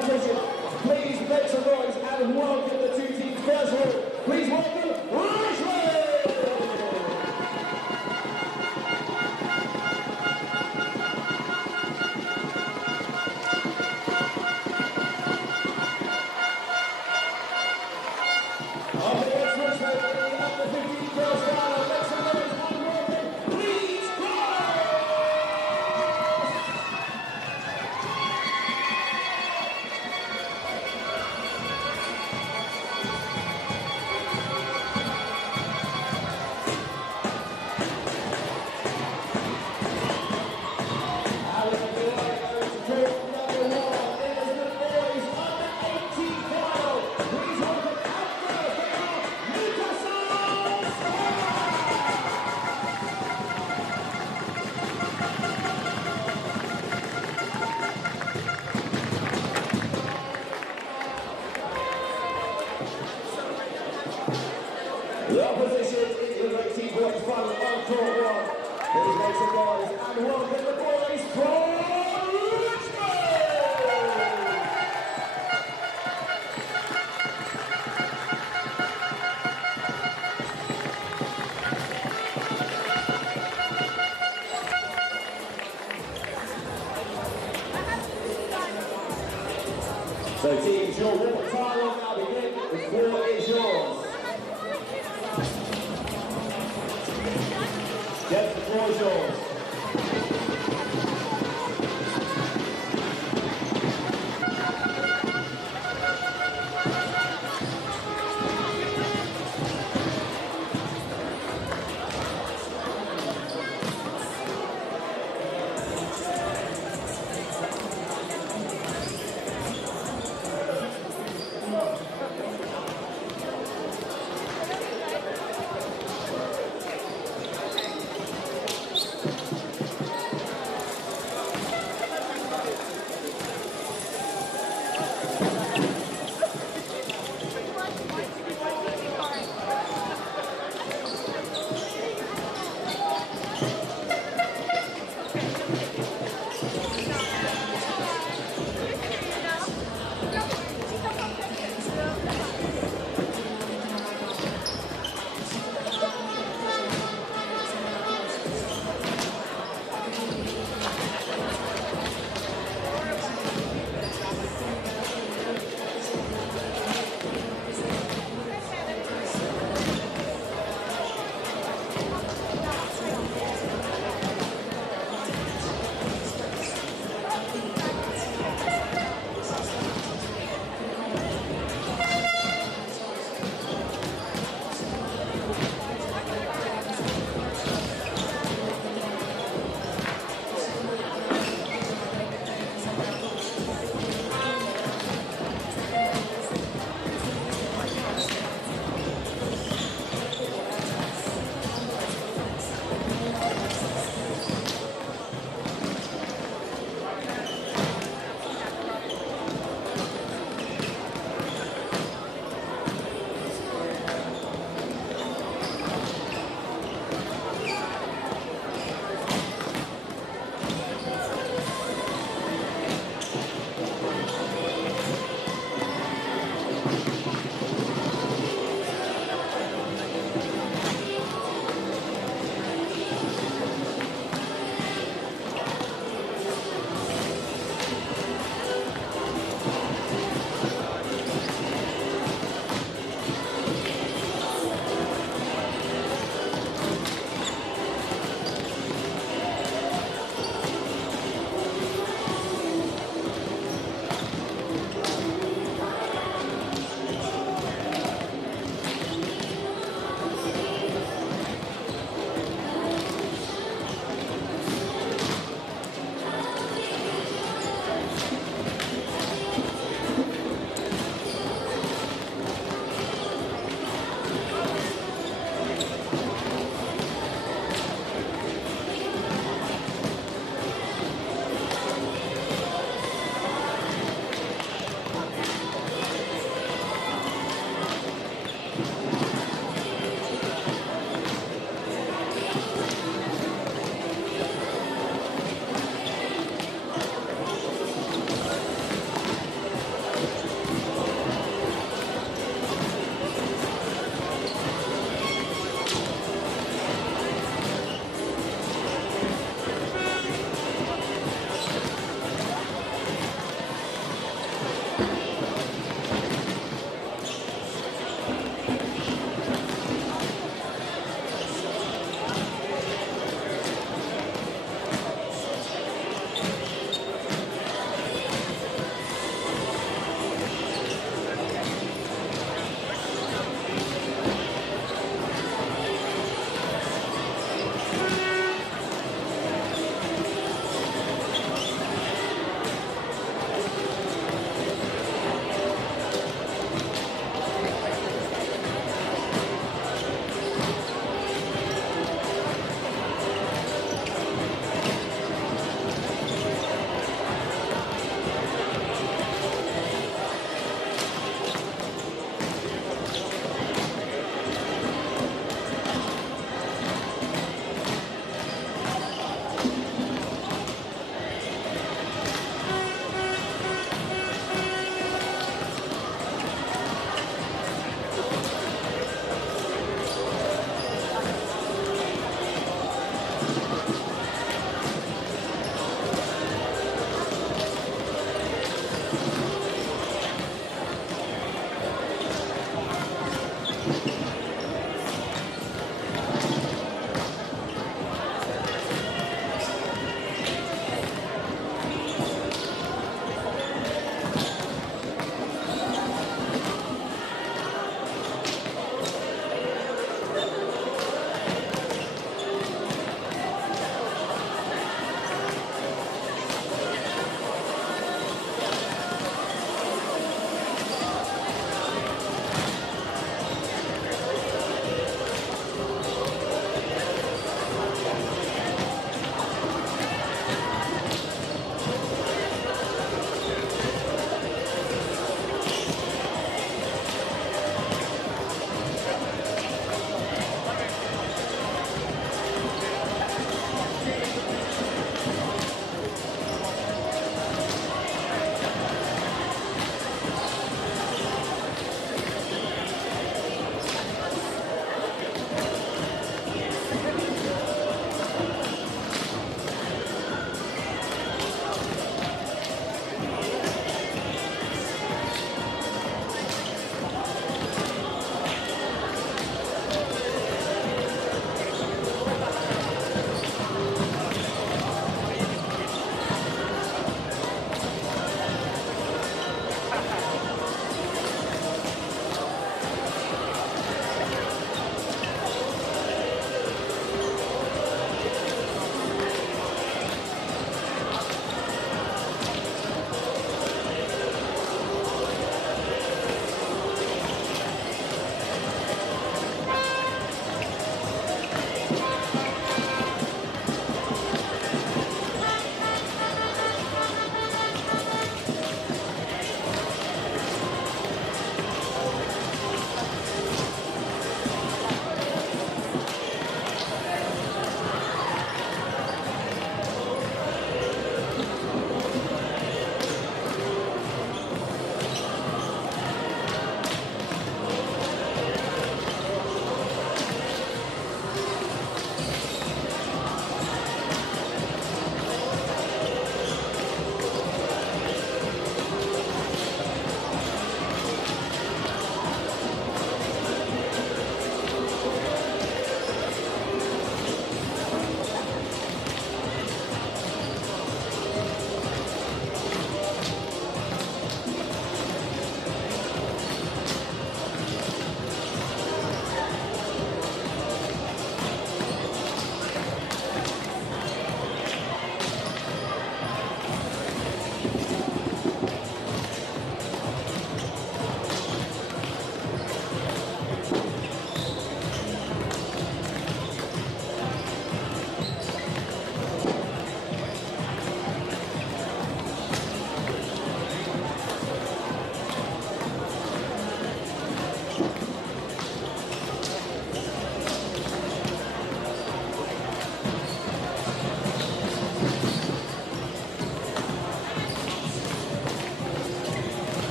competition. Please make some noise and welcome the two teams. First of all, please welcome Richmond! Up against Richmond in the under 15 girls final. Make some noise and welcome, please go! The opposition is the U18 boys final on court one. Please make some noise and welcome the boys from Richmond! So teams, your water time will now begin. The floor is yours. Yes, the floor is yours.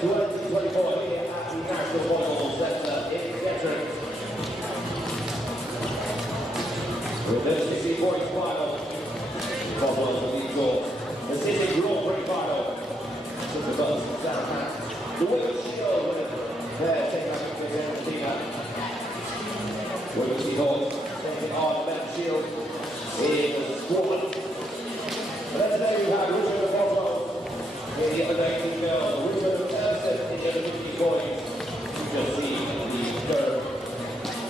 2024 here at Newcastle Volleyball Centre in Richmond. With the 60 points final, Volleyball will be called the City Grand Prix final. Took the buzz from Southampton. The Women's Shield winner there, taking up the Argentina. Women's Shield taking on the Men's Shield in Scotland. And then today we have Richmond in the other 18 girls, Richmond in the other 50 points. You can see the third.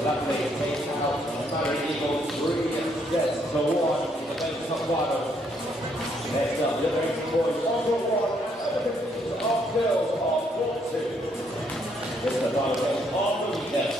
That makes takes out Barry Eagles 3 sets to 1 in the men's top final. Next up, the other 18 points, on 1 and the 50s of girls on 4-2. This is the final race of the weekend.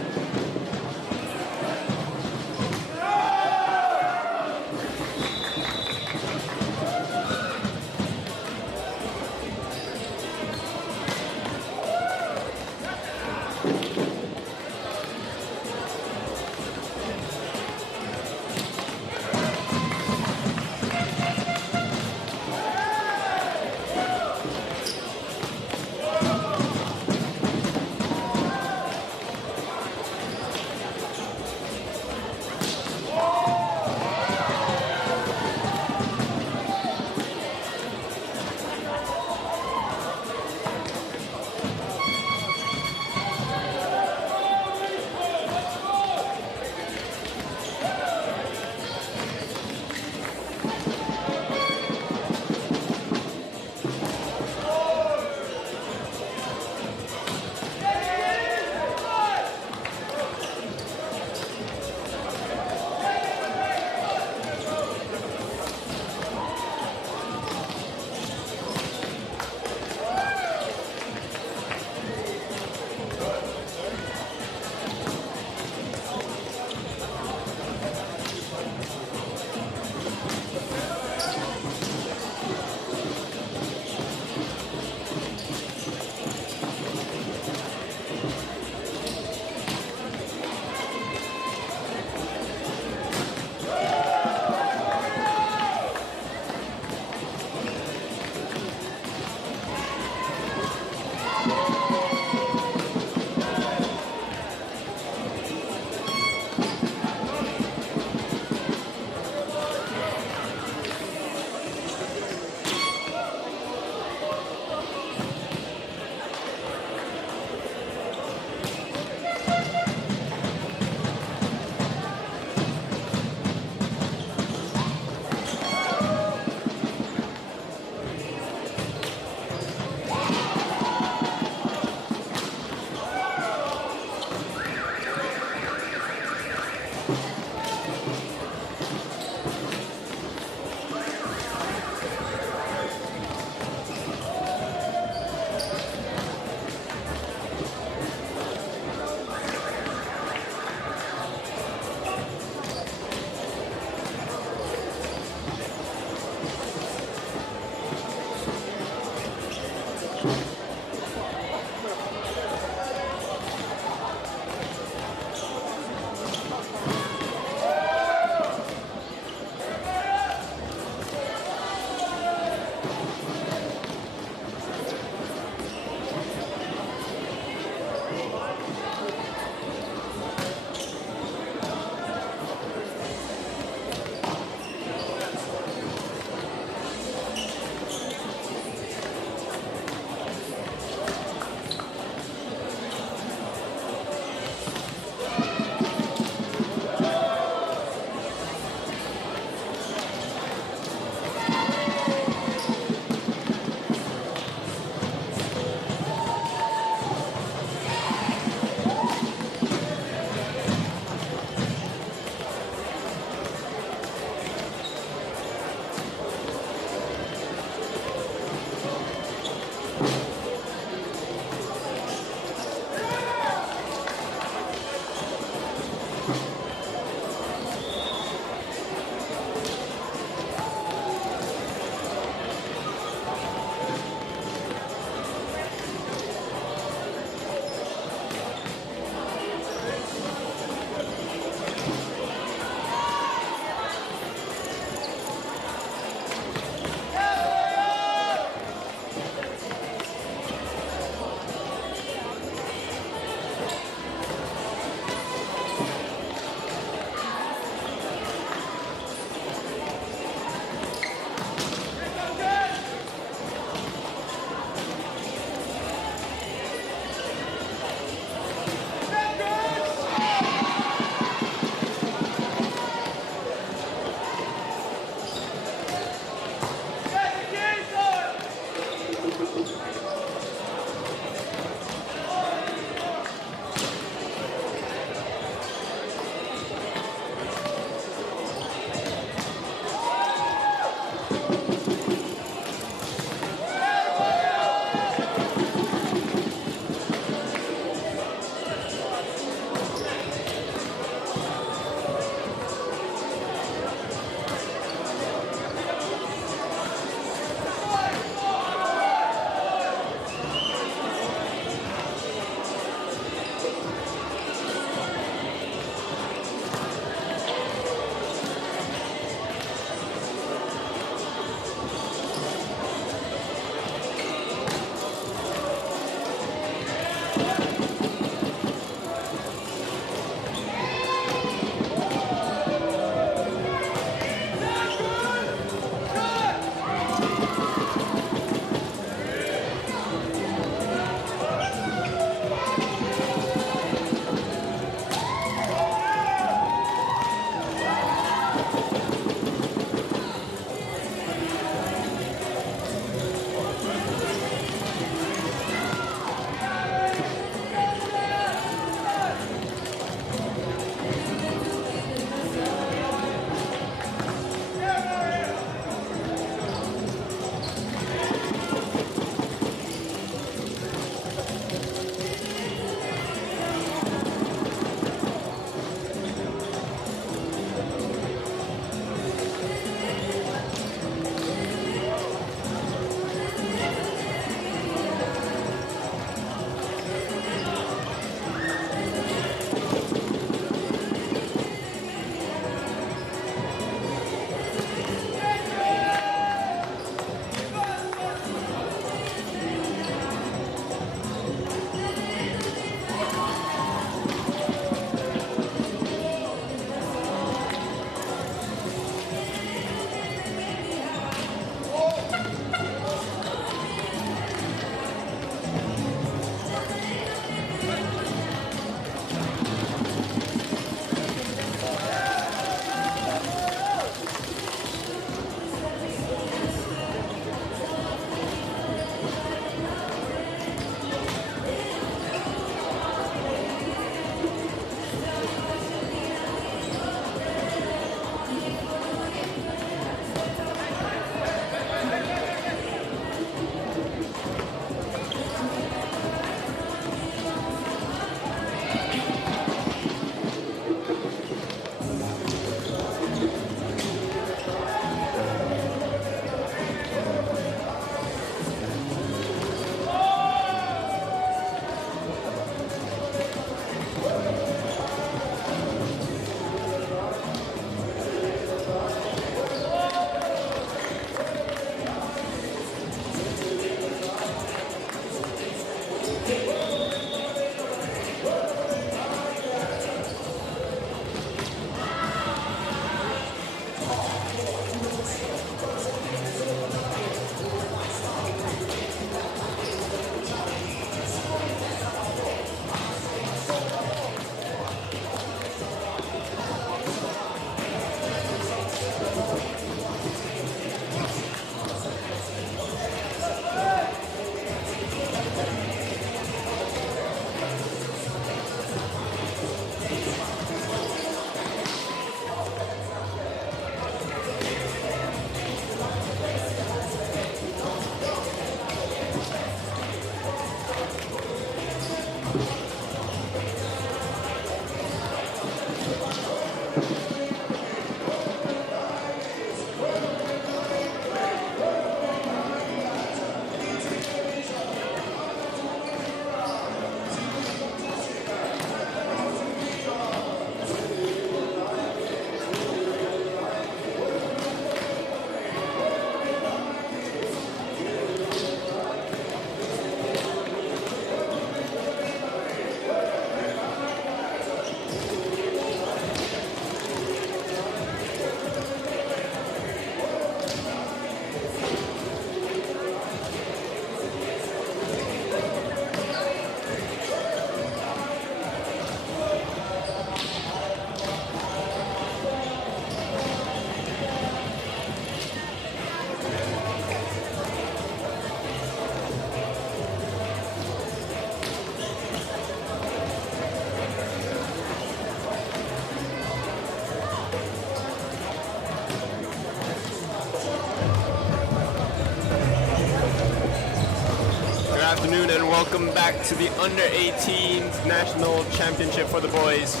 afternoon and welcome back to the Under 18s National Championship for the boys.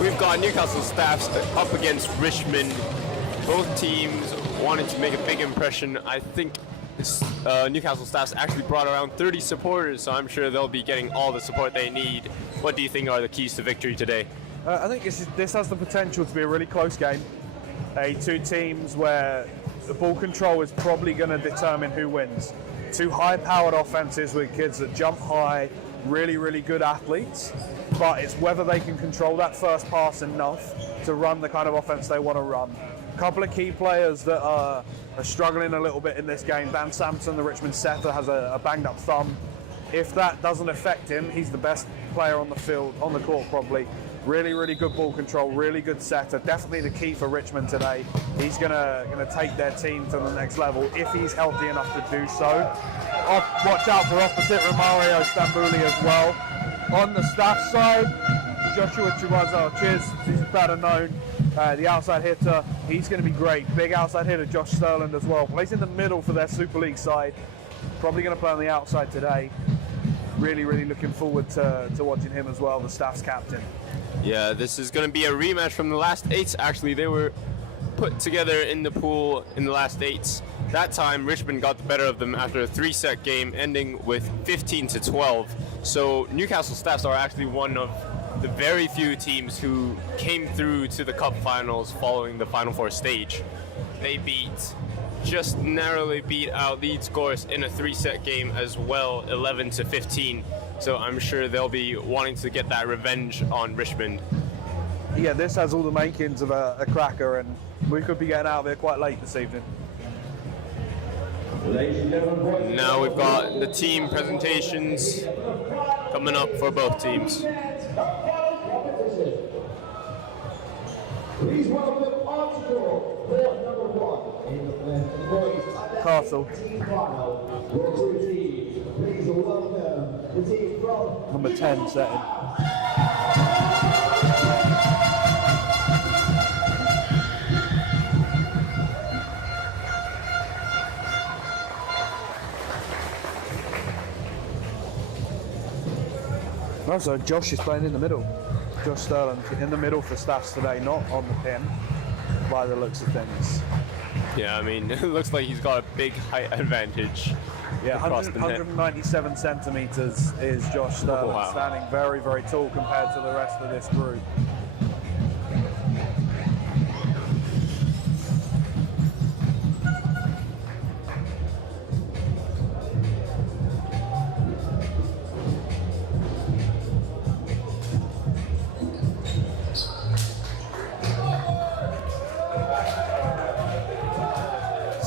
We've got Newcastle Staffs up against Richmond. Both teams wanted to make a big impression. I think Newcastle Staffs actually brought around 30 supporters, so I'm sure they'll be getting all the support they need. What do you think are the keys to victory today? I think this has the potential to be a really close game. Two teams where the ball control is probably going to determine who wins. Two high-powered offenses with kids that jump high, really good athletes, but it's whether they can control that first pass enough to run the kind of offense they want to run. A couple of key players that are struggling a little bit in this game. Dan Sampson, the Richmond setter, has a banged-up thumb. If that doesn't affect him, he's the best player on the field, on the court probably. Really good ball control, really good setter. Definitely the key for Richmond today. He's gonna take their team to the next level if he's healthy enough to do so. Watch out for opposite Romario Stambouli as well. On the staff side, Joshua Chiwaza, cheers, he's better known. The outside hitter, he's going to be great. Big outside hitter, Josh Sterland as well. Plays in the middle for their Super League side. Probably going to play on the outside today. Really looking forward to watching him as well, the Staff's captain. Yeah, this is going to be a rematch from the last eights. Actually, they were put together in the pool in the last eights. That time, Richmond got the better of them after a 3-set game, ending with 15-12. So Newcastle Staffs are actually one of the very few teams who came through to the Cup finals following the Final Four stage. They just narrowly beat out Leeds Gorse in a 3-set game as well, 11-15. So I'm sure they'll be wanting to get that revenge on Richmond. Yeah, this has all the makings of a cracker, and we could be getting out of here quite late this evening. Now we've got the team presentations coming up for both teams. Please welcome Article Court number 1 in the boys Castle. team final. Your two teams. Please welcome the team from Number 10 setting. Also, Josh is playing in the middle. Josh Sterling in the middle for Staffs today, not on the pin, by the looks of things. Yeah, I mean, it looks like he's got a big height advantage. Yeah, 197 centimeters is Josh Sterling, wow. Standing very tall compared to the rest of this group.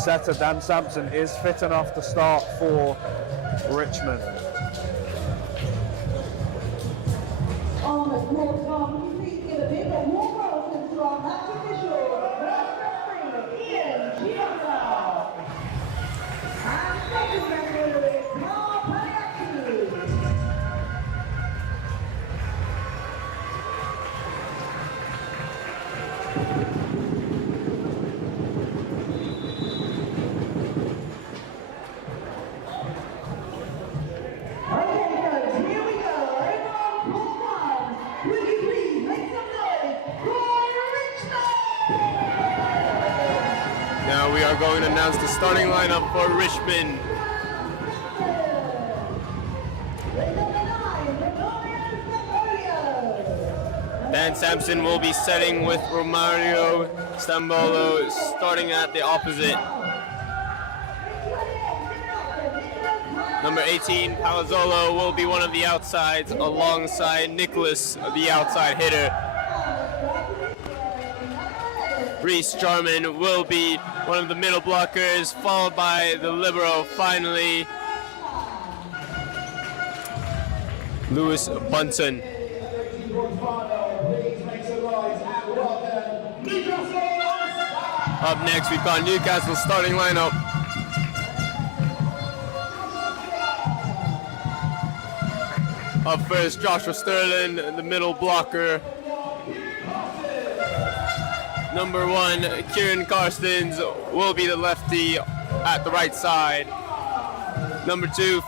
Setter Dan Sampson is fit enough to start for Richmond. On the court, can you please give a big warm welcome to our match official, referee Ian Gianna. And second referee, Carl Payaki. Now we are going to announce the starting lineup for Richmond. Dan Sampson will be setting with Romario Stambolo starting at the opposite. Number 18, Palazzolo, will be one of the outsides alongside Nicholas, the outside hitter. Reese Jarman will be one of the middle blockers, followed by the libero finally. Lewis Bunton. Up next, we've got Newcastle starting lineup. Up first, Joshua Sterling, the middle blocker. Number 1, Kieran Karstens will be the lefty at the right side. Number 2,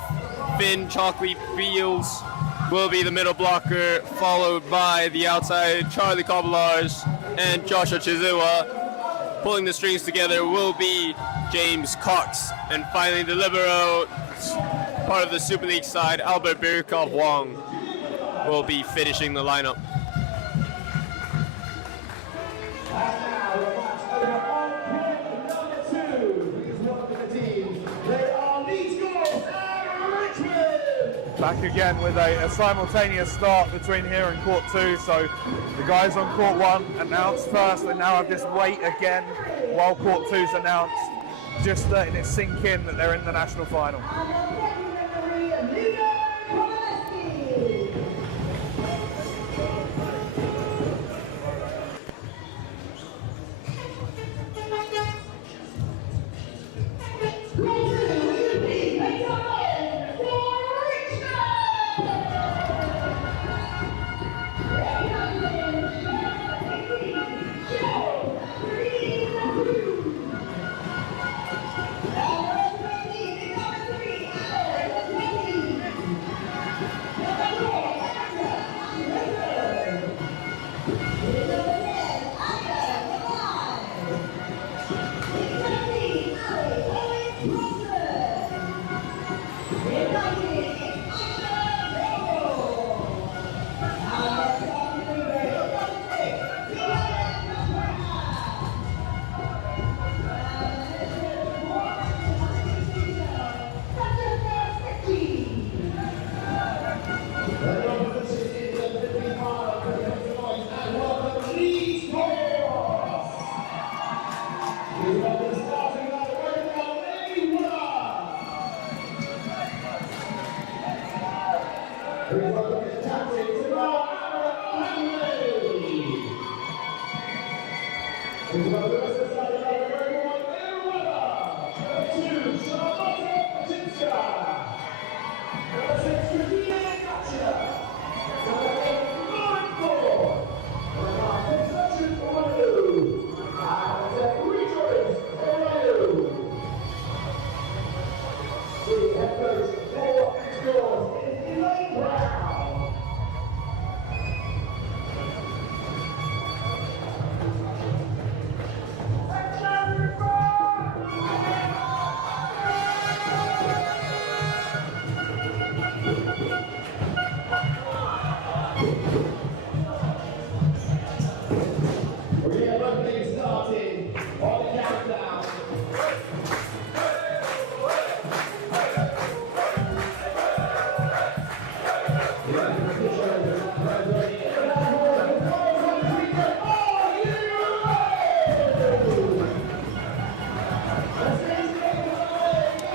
Finn Chalkley Fields will be the middle blocker, followed by the outside Charlie Cobbelars and Joshua Chizuwa. Pulling the strings together will be James Cox. And finally the libero, part of the Super League side, Albert Birkov Wong, will be finishing the lineup. Back again with a simultaneous start between here and court 2, so the guys on court 1 announced first. They now have this wait again while court 2's announced, just letting it sink in that they're in the national final.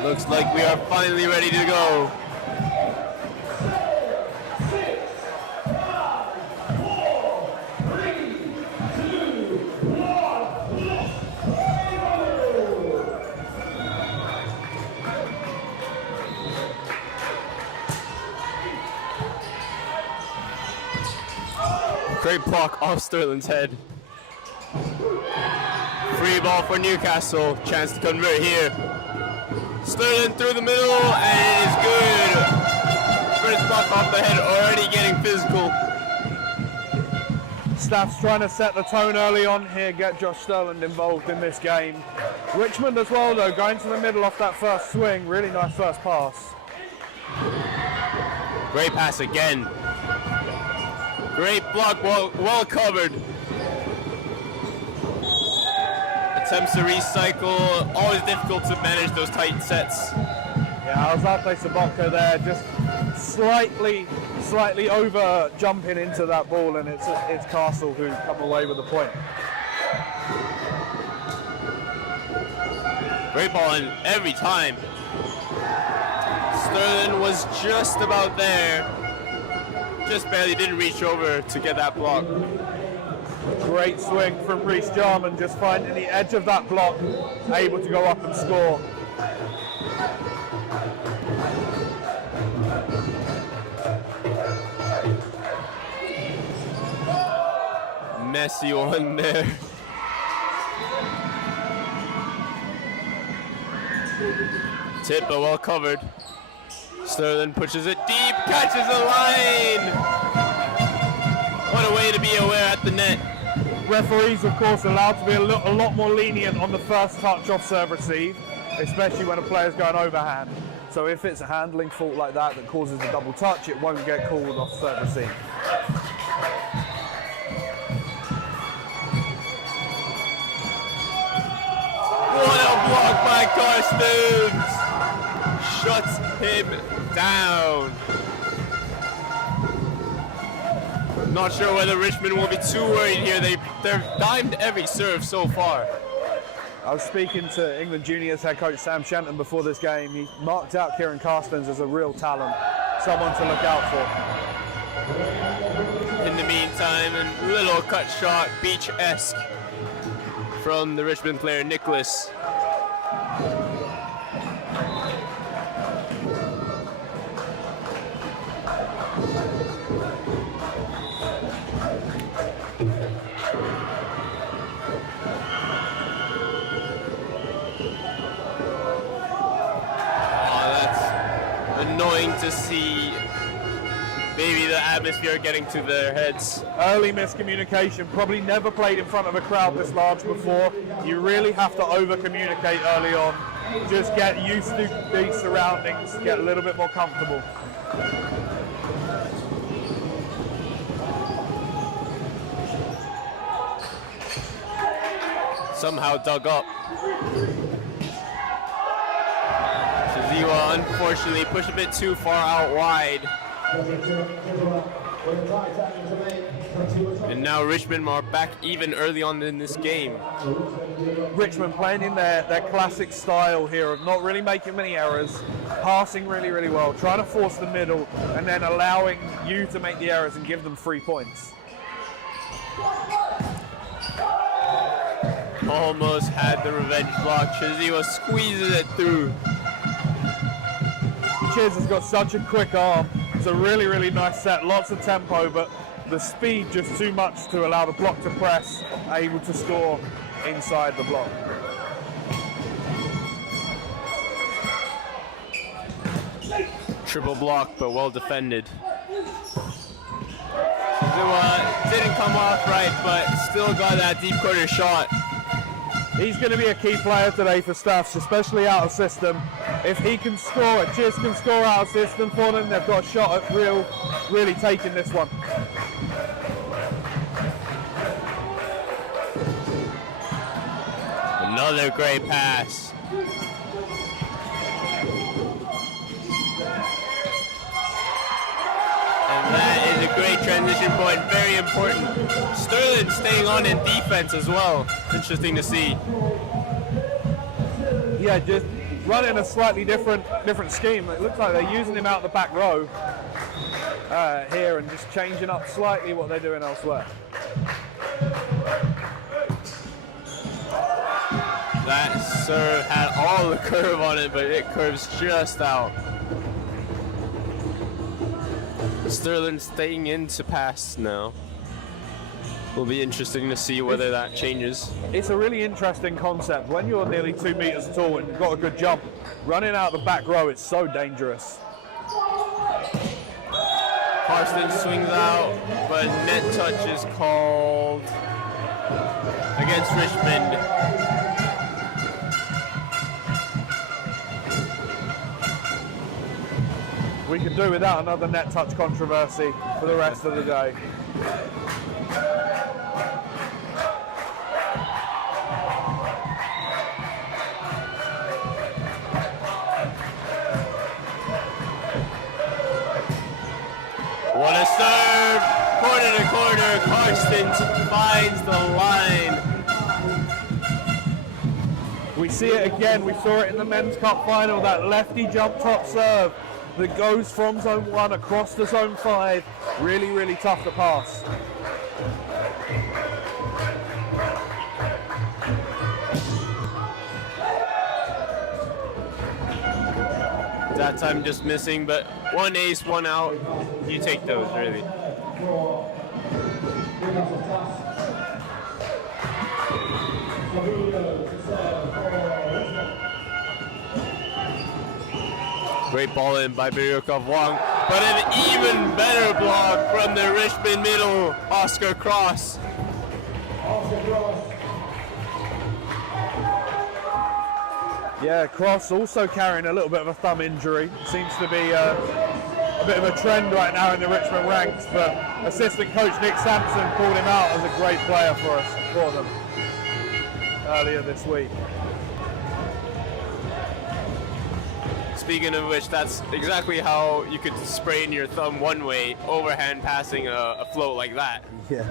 Looks like we are finally ready to go. Great block off Sterling's head. Free ball for Newcastle. Chance to convert here. Sterling through the middle, and it is good. First block off the head, already getting physical. Staff's trying to set the tone early on here, get Josh Sterling involved in this game. Richmond as well though, going to the middle off that first swing. Really nice first pass. Great pass again. Great block, well covered. Attempts to recycle, always difficult to manage those tight sets. Yeah, Ozate Sabotko there, just slightly over jumping into that ball, and it's Castle who come away with the point. Great ball in every time. Sterling was just about there. Just barely didn't reach over to get that block. Great swing from Reece Jarman, just finding the edge of that block, able to go up and score. Messy one there. Tip, but well covered. Sterling pushes it deep, catches the line. What a way to be aware at the net. Referees, of course, allowed to be a lot more lenient on the first touch off serve receive, especially when a player's going overhand. So if it's a handling fault like that that causes a double touch, it won't get called off serve receive. What a block by Carstens! Shuts him down. Not sure whether Richmond will be too worried here. They've dimed every serve so far. I was speaking to England Juniors head coach Sam Shenton before this game. He marked out Kieran Carstens as a real talent, someone to look out for. In the meantime, a little cut shot, beach-esque, from the Richmond player Nicholas. Annoying to see maybe the atmosphere getting to their heads. Early miscommunication, probably never played in front of a crowd this large before. You really have to over-communicate early on. Just get used to these surroundings, get a little bit more comfortable. Somehow dug up. Shaziwa unfortunately pushed a bit too far out wide. And now Richmond are back even early on in this game. Richmond playing in their classic style here of not really making many errors, passing really, really well, trying to force the middle, and then allowing you to make the errors and give them 3 points. Almost had the revenge block. Shaziwa squeezes it through. Chiz has got such a quick arm. It's a really, really nice set, lots of tempo, but the speed just too much to allow the block to press, able to score inside the block. Triple block, but well defended. Shaziwa didn't come off right, but still got that deep corner shot. He's going to be a key player today for Staffs, especially out of system. If he can score, if Chiz can score out of system for them, they've got a shot at really taking this one. Another great pass. And that is a great transition point, very important. Sterling staying on in defense as well. Interesting to see. Yeah, just running a slightly different scheme. It looks like they're using him out the back row here and just changing up slightly what they're doing elsewhere. That serve had all the curve on it, but it curves just out. Sterling staying in to pass now. Will be interesting to see whether that changes. It's a really interesting concept. When you're nearly 2 meters tall and you've got a good jump, running out the back row is so dangerous. Carstens swings out, but net touch is called against Richmond. We could do without another net touch controversy for the rest of the day. What a serve! Corner to corner, Carstens finds the line. We see it again, we saw it in the Men's Cup final, that lefty jump top serve that goes from zone 1 across to zone 5. Really, really tough to pass. That time just missing, but one ace, one out. You take those, really. Great ball in by Biryukov Wang, but an even better block from the Richmond middle, Oscar Cross. Yeah, Cross also carrying a little bit of a thumb injury. Seems to be a bit of a trend right now in the Richmond ranks, but assistant coach Nick Sampson called him out as a great player for them earlier this week. Speaking of which, that's exactly how you could sprain your thumb one way, overhand passing a float like that. Yeah.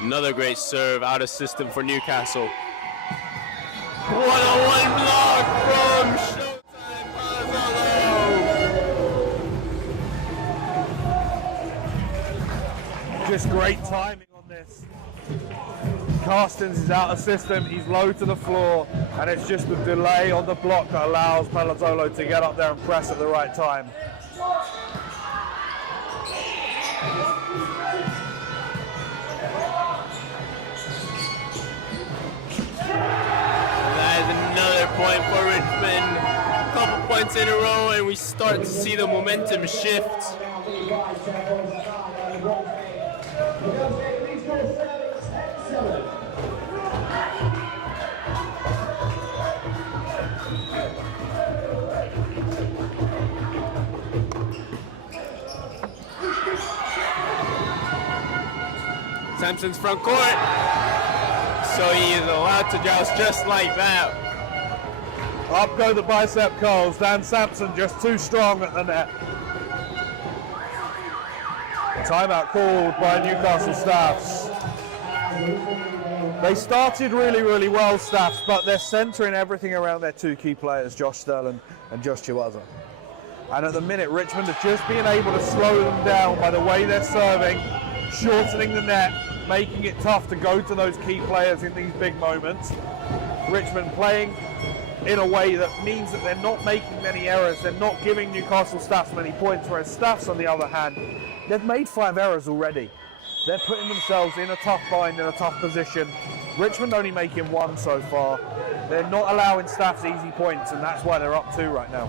Another great serve out of system for Newcastle. One-on-one block from Showtime Palazzolo. Just great timing on this. Carstens is out of system, he's low to the floor, and it's just the delay on the block that allows Palazzolo to get up there and press at the right time. That is another point for Richmond. A couple points in a row, and we start to see the momentum shift. Sampson's front court. So he is allowed to joust just like that. Up go the bicep curls. Dan Sampson just too strong at the net. Timeout called by Newcastle Staffs. They started really well, Staffs, but they're centering everything around their two key players, Josh Sterling and Josh Chiwaza. And at the minute, Richmond are just being able to slow them down by the way they're serving, shortening the net, making it tough to go to those key players in these big moments. Richmond playing in a way that means that they're not making many errors, they're not giving Newcastle Staffs many points, whereas Staffs, on the other hand, they've made 5 errors already. They're putting themselves in a tough bind, in a tough position. Richmond only making 1 so far. They're not allowing Staffs easy points, and that's why they're up 2 right now.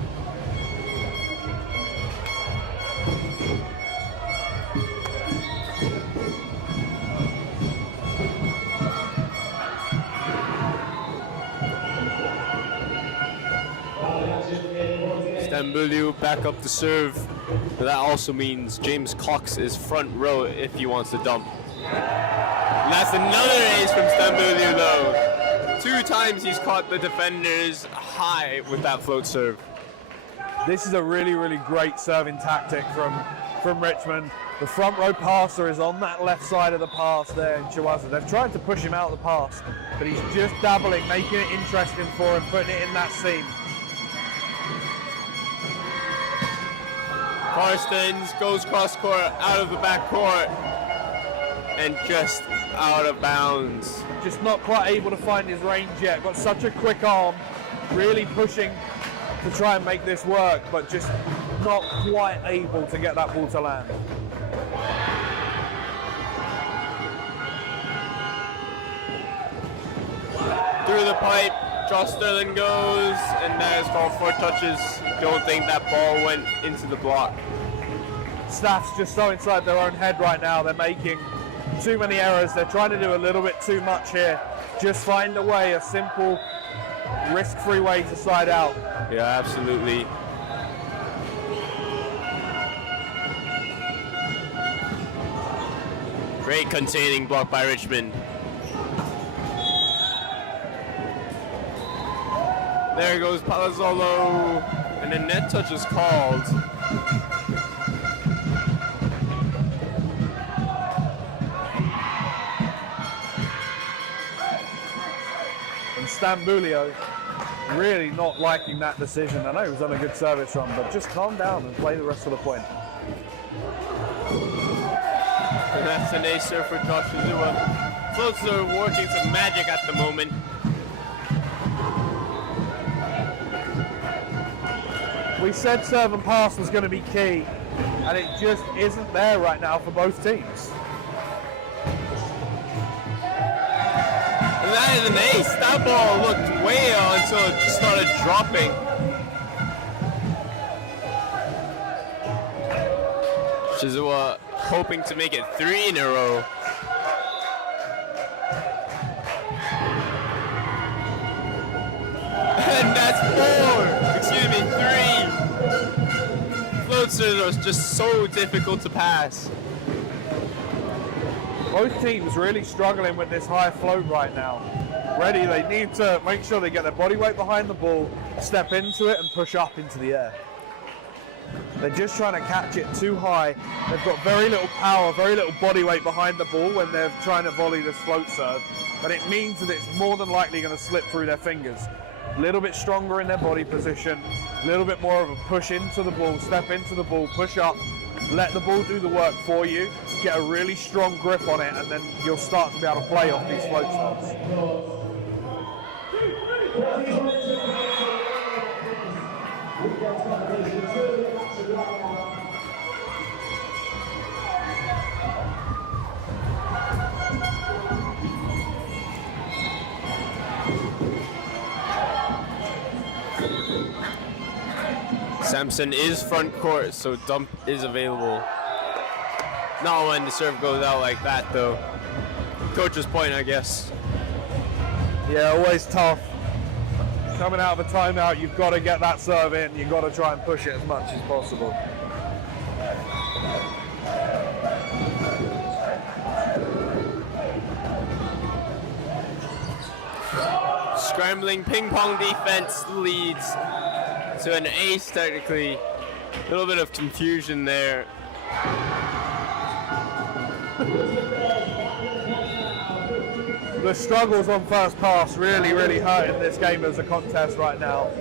Stamboulou back up to serve. But that also means James Cox is front row if he wants to dump. And that's another ace from Stamboulou though. 2 times he's caught the defenders high with that float serve. This is a really great serving tactic from Richmond. The front row passer is on that left side of the pass there in Chiwaza. They've tried to push him out of the pass, but he's just dabbling, making it interesting for him, putting it in that seam. Carstens goes cross court, out of the back court, and just out of bounds. Just not quite able to find his range yet. Got such a quick arm, really pushing to try and make this work, but just not quite able to get that ball to land. Through the pipe, Josh Sterling goes, and that is called 4 touches. Don't think that ball went into the block. Staff's just so inside their own head right now. They're making too many errors. They're trying to do a little bit too much here. Just find a way, a simple, risk-free way to slide out. Yeah, absolutely. Great containing block by Richmond. There goes Palazzolo, and a net touch is called. And Stamboulou really not liking that decision. I know he was on a good service run, but just calm down and play the rest of the point. And that's an ace serve for Josh Chiwaza. Floats are working some magic at the moment. We said serve and pass was going to be key, and it just isn't there right now for both teams. And that is an ace. That ball looked way out until it started dropping. Shizua hoping to make it 3 in a row. And that's 4. Excuse me, 3. Floats are just so difficult to pass. Both teams really struggling with this high float right now. Ready, they need to make sure they get their body weight behind the ball, step into it and push up into the air. They're just trying to catch it too high. They've got very little power, very little body weight behind the ball when they're trying to volley this float serve. But it means that it's more than likely going to slip through their fingers. A little bit stronger in their body position, a little bit more of a push into the ball, step into the ball, push up, let the ball do the work for you, get a really strong grip on it, and then you'll start to be able to play off these float serves. Samson is front court, so dump is available. Not when the serve goes out like that, though. Coach's point, I guess. Yeah, always tough. Coming out of a timeout, you've got to get that serve in. You've got to try and push it as much as possible. Scrambling ping pong defense leads to an ace, technically. A little bit of confusion there. The struggles on first pass really hurting this game as a contest right now.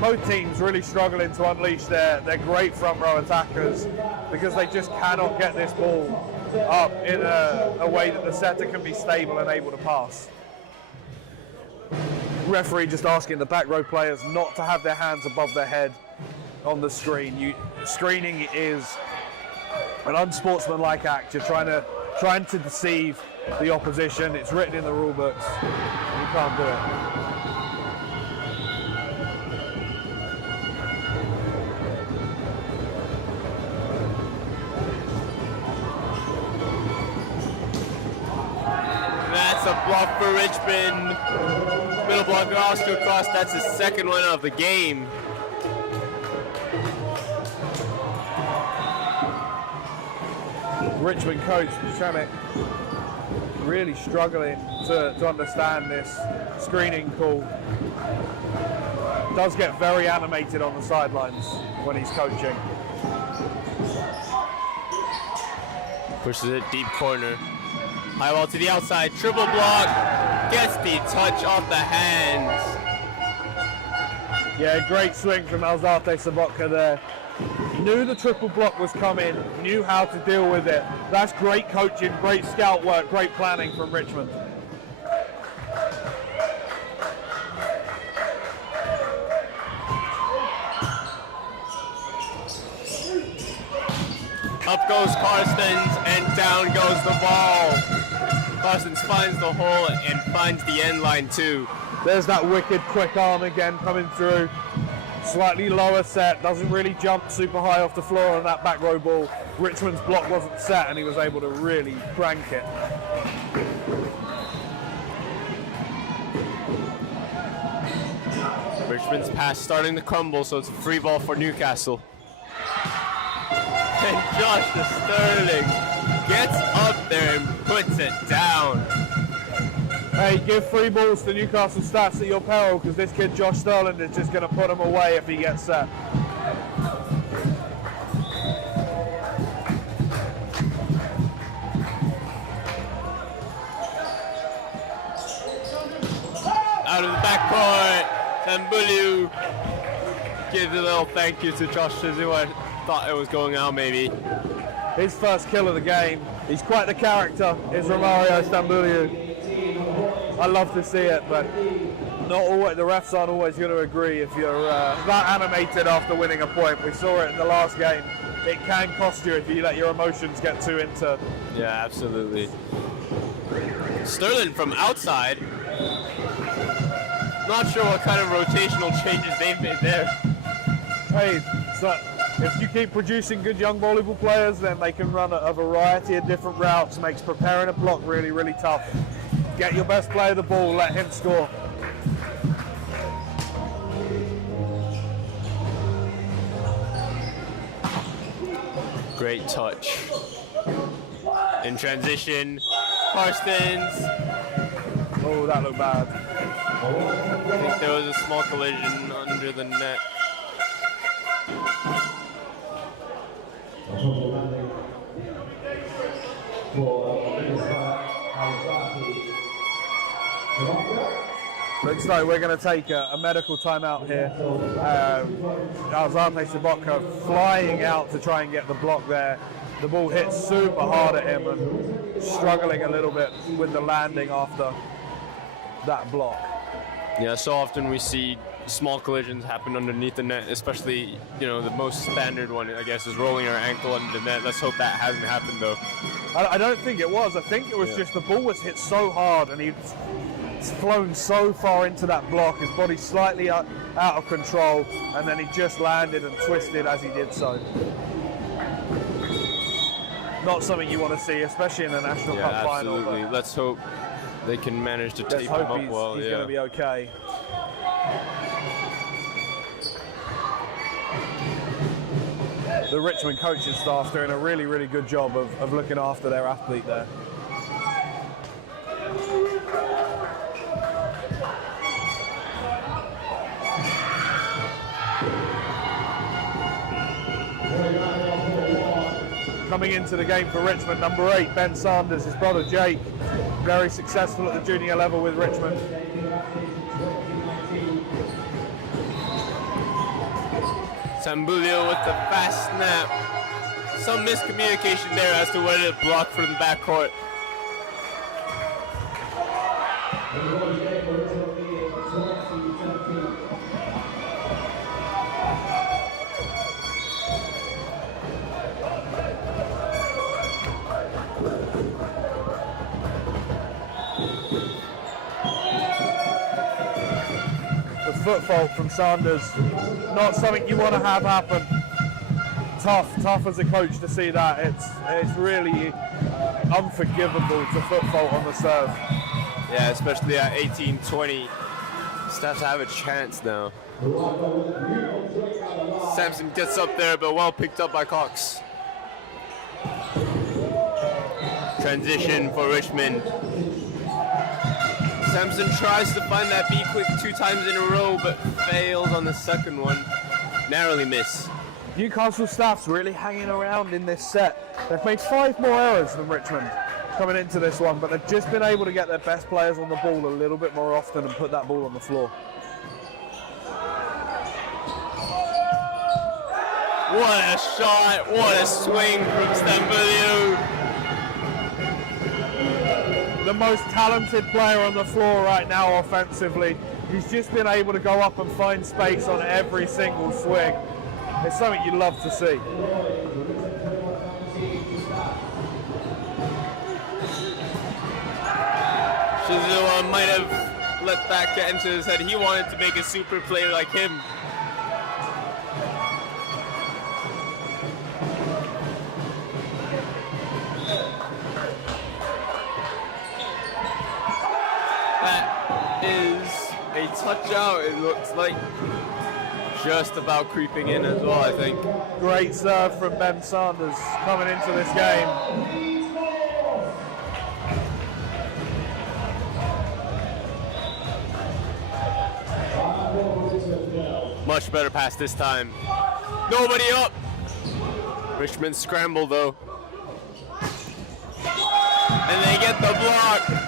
Both teams really struggling to unleash their great front row attackers because they just cannot get this ball up in a way that the setter can be stable and able to pass. Referee just asking the back row players not to have their hands above their head on the screen. Screening is an unsportsmanlike act. You're trying to deceive the opposition. It's written in the rule books. You can't do it. That's a block for Richmond. Middle block goes to across. That's his second one of the game. Richmond coach Shemek really struggling to understand this screening call. Does get very animated on the sidelines when he's coaching. Pushes it deep corner. High ball to the outside, triple block, gets the touch off the hands. Yeah, great swing from Alzate Sabotka there. Knew the triple block was coming, knew how to deal with it. That's great coaching, great scout work, great planning from Richmond. Up goes Carstens and down goes the ball. Carstens finds the hole and finds the end line too. There's that wicked quick arm again coming through. Slightly lower set, doesn't really jump super high off the floor on that back row ball. Richmond's block wasn't set and he was able to really crank it. Richmond's pass starting to crumble, so it's a free ball for Newcastle. And Josh the Sterling gets up there and puts it down. Hey, give free balls to Newcastle stats at your peril because this kid Josh Sterling is just going to put them away if he gets set. Out of the backcourt, Tambulu gives a little thank you to Josh Shizua. Thought it was going out maybe. His first kill of the game. He's quite the character, is Romario Stambouliou. I love to see it, but not always, the refs aren't always going to agree if you're that animated after winning a point. We saw it in the last game. It can cost you if you let your emotions get too into. Yeah, absolutely. Sterling from outside Not sure what kind of rotational changes they've made there. Hey, so if you keep producing good young volleyball players, then they can run a variety of different routes. Makes preparing a block really, really tough. Get your best player the ball, let him score. Great touch. In transition, Karstens. Oh, that looked bad. I think there was a small collision under the net. Looks like we're going to take a medical timeout here. Alzate Sabotka flying out to try and get the block there. The ball hit super hard at him and struggling a little bit with the landing after that block. Yeah, so often we see small collisions happen underneath the net, especially, you know, the most standard one, I guess, is rolling our ankle under the net. Let's hope that hasn't happened, though. I don't think it was. I think it was just the ball was hit so hard and he'd flown so far into that block, his body's slightly out of control, and then he just landed and twisted as he did so. Not something you want to see, especially in a National Cup final. Absolutely. Let's hope they can manage to tape him up well. He's going to be okay. The Richmond coaching staff doing a really, really good job of looking after their athlete there. Coming into the game for Richmond, number 8, Ben Sanders, his brother Jake, very successful at the junior level with Richmond. Sambulio with the fast snap. Some miscommunication there as to whether to block from the backcourt. Foot fault from Sanders, not something you want to have happen. Tough as a coach to see that. It's really unforgivable to foot fault on the serve. Yeah, especially at 18-20. Staffs have a chance now. Sampson gets up there, but well picked up by Cox. Transition for Richmond. Sampson tries to find that B-quick 2 times in a row, but fails on the second one. Narrowly miss. Newcastle staff's really hanging around in this set. They've made 5 more errors than Richmond coming into this one, but they've just been able to get their best players on the ball a little bit more often and put that ball on the floor. What a shot, what a swing from Stambuliu. The most talented player on the floor right now offensively. He's just been able to go up and find space on every single swing. It's something you love to see. Shizua might have let that get into his head. He wanted to make a super play like him. A touch out, it looks like. Just about creeping in as well, I think. Great serve from Ben Sanders coming into this game. Much better pass this time. Nobody up. Richmond scramble though. And they get the block.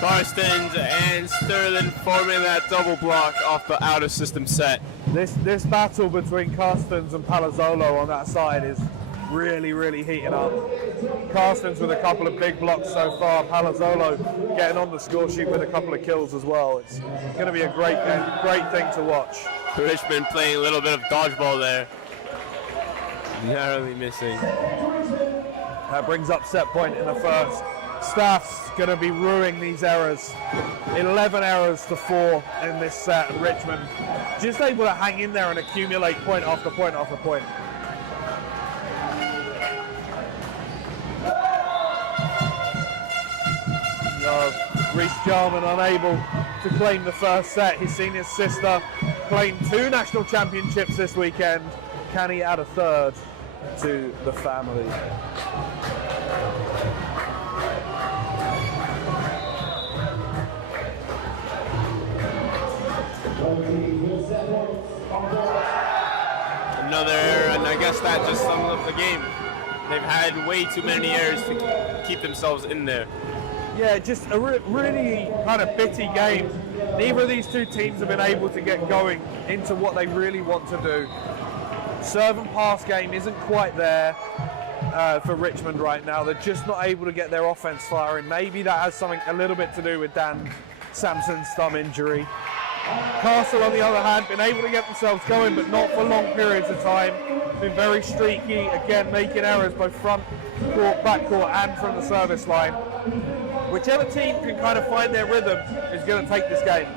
Karstens and Sterling forming that double block off the out-of-system set. This battle between Karstens and Palazzolo on that side is really, really heating up. Karstens with a couple of big blocks so far. Palazzolo getting on the score sheet with a couple of kills as well. It's going to be a great thing to watch. Richmond playing a little bit of dodgeball there. Narrowly missing. That brings up set point in the first. Staff's going to be ruining these errors. 11 errors to 4 in this set, and Richmond just able to hang in there and accumulate point after point after point. Reece Jarman unable to claim the first set. He's seen his sister claim 2 national championships this weekend. Can he add a third to the family? Another error, and I guess that just sums up the game. They've had way too many errors to keep themselves in there. Yeah, just a really kind of bitty game. Neither of these two teams have been able to get going into what they really want to do. Serve and pass game isn't quite there for Richmond right now. They're just not able to get their offense firing. Maybe that has something a little bit to do with Dan Sampson's thumb injury. Castle, on the other hand, been able to get themselves going, but not for long periods of time. Been very streaky, again making errors both front court, back court, and from the service line. Whichever team can kind of find their rhythm is going to take this game.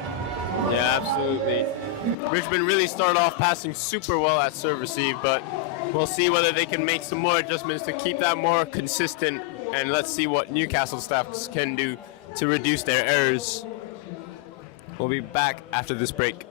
Yeah, absolutely. Richmond really started off passing super well at serve receive, but we'll see whether they can make some more adjustments to keep that more consistent, and let's see what Newcastle staffs can do to reduce their errors. We'll be back after this break.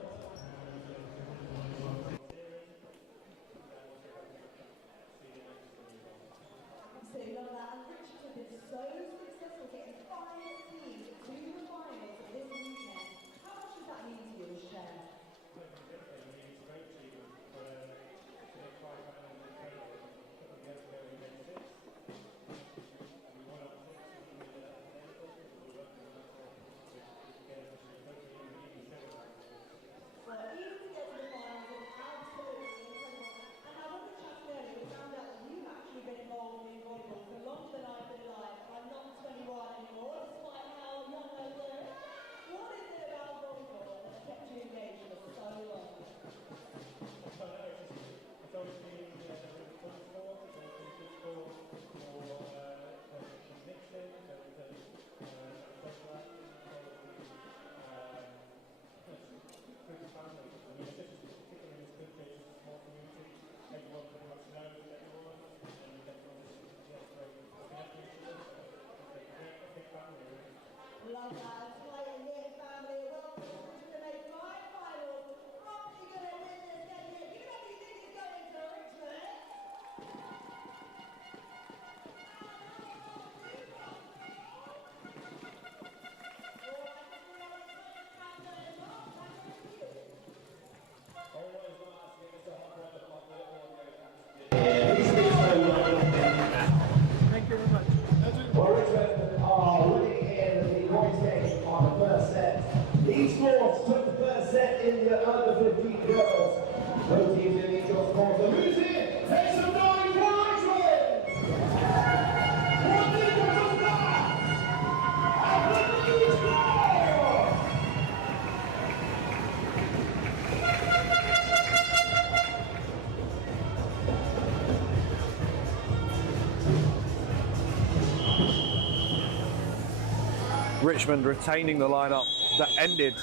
Richmond retaining the lineup that ended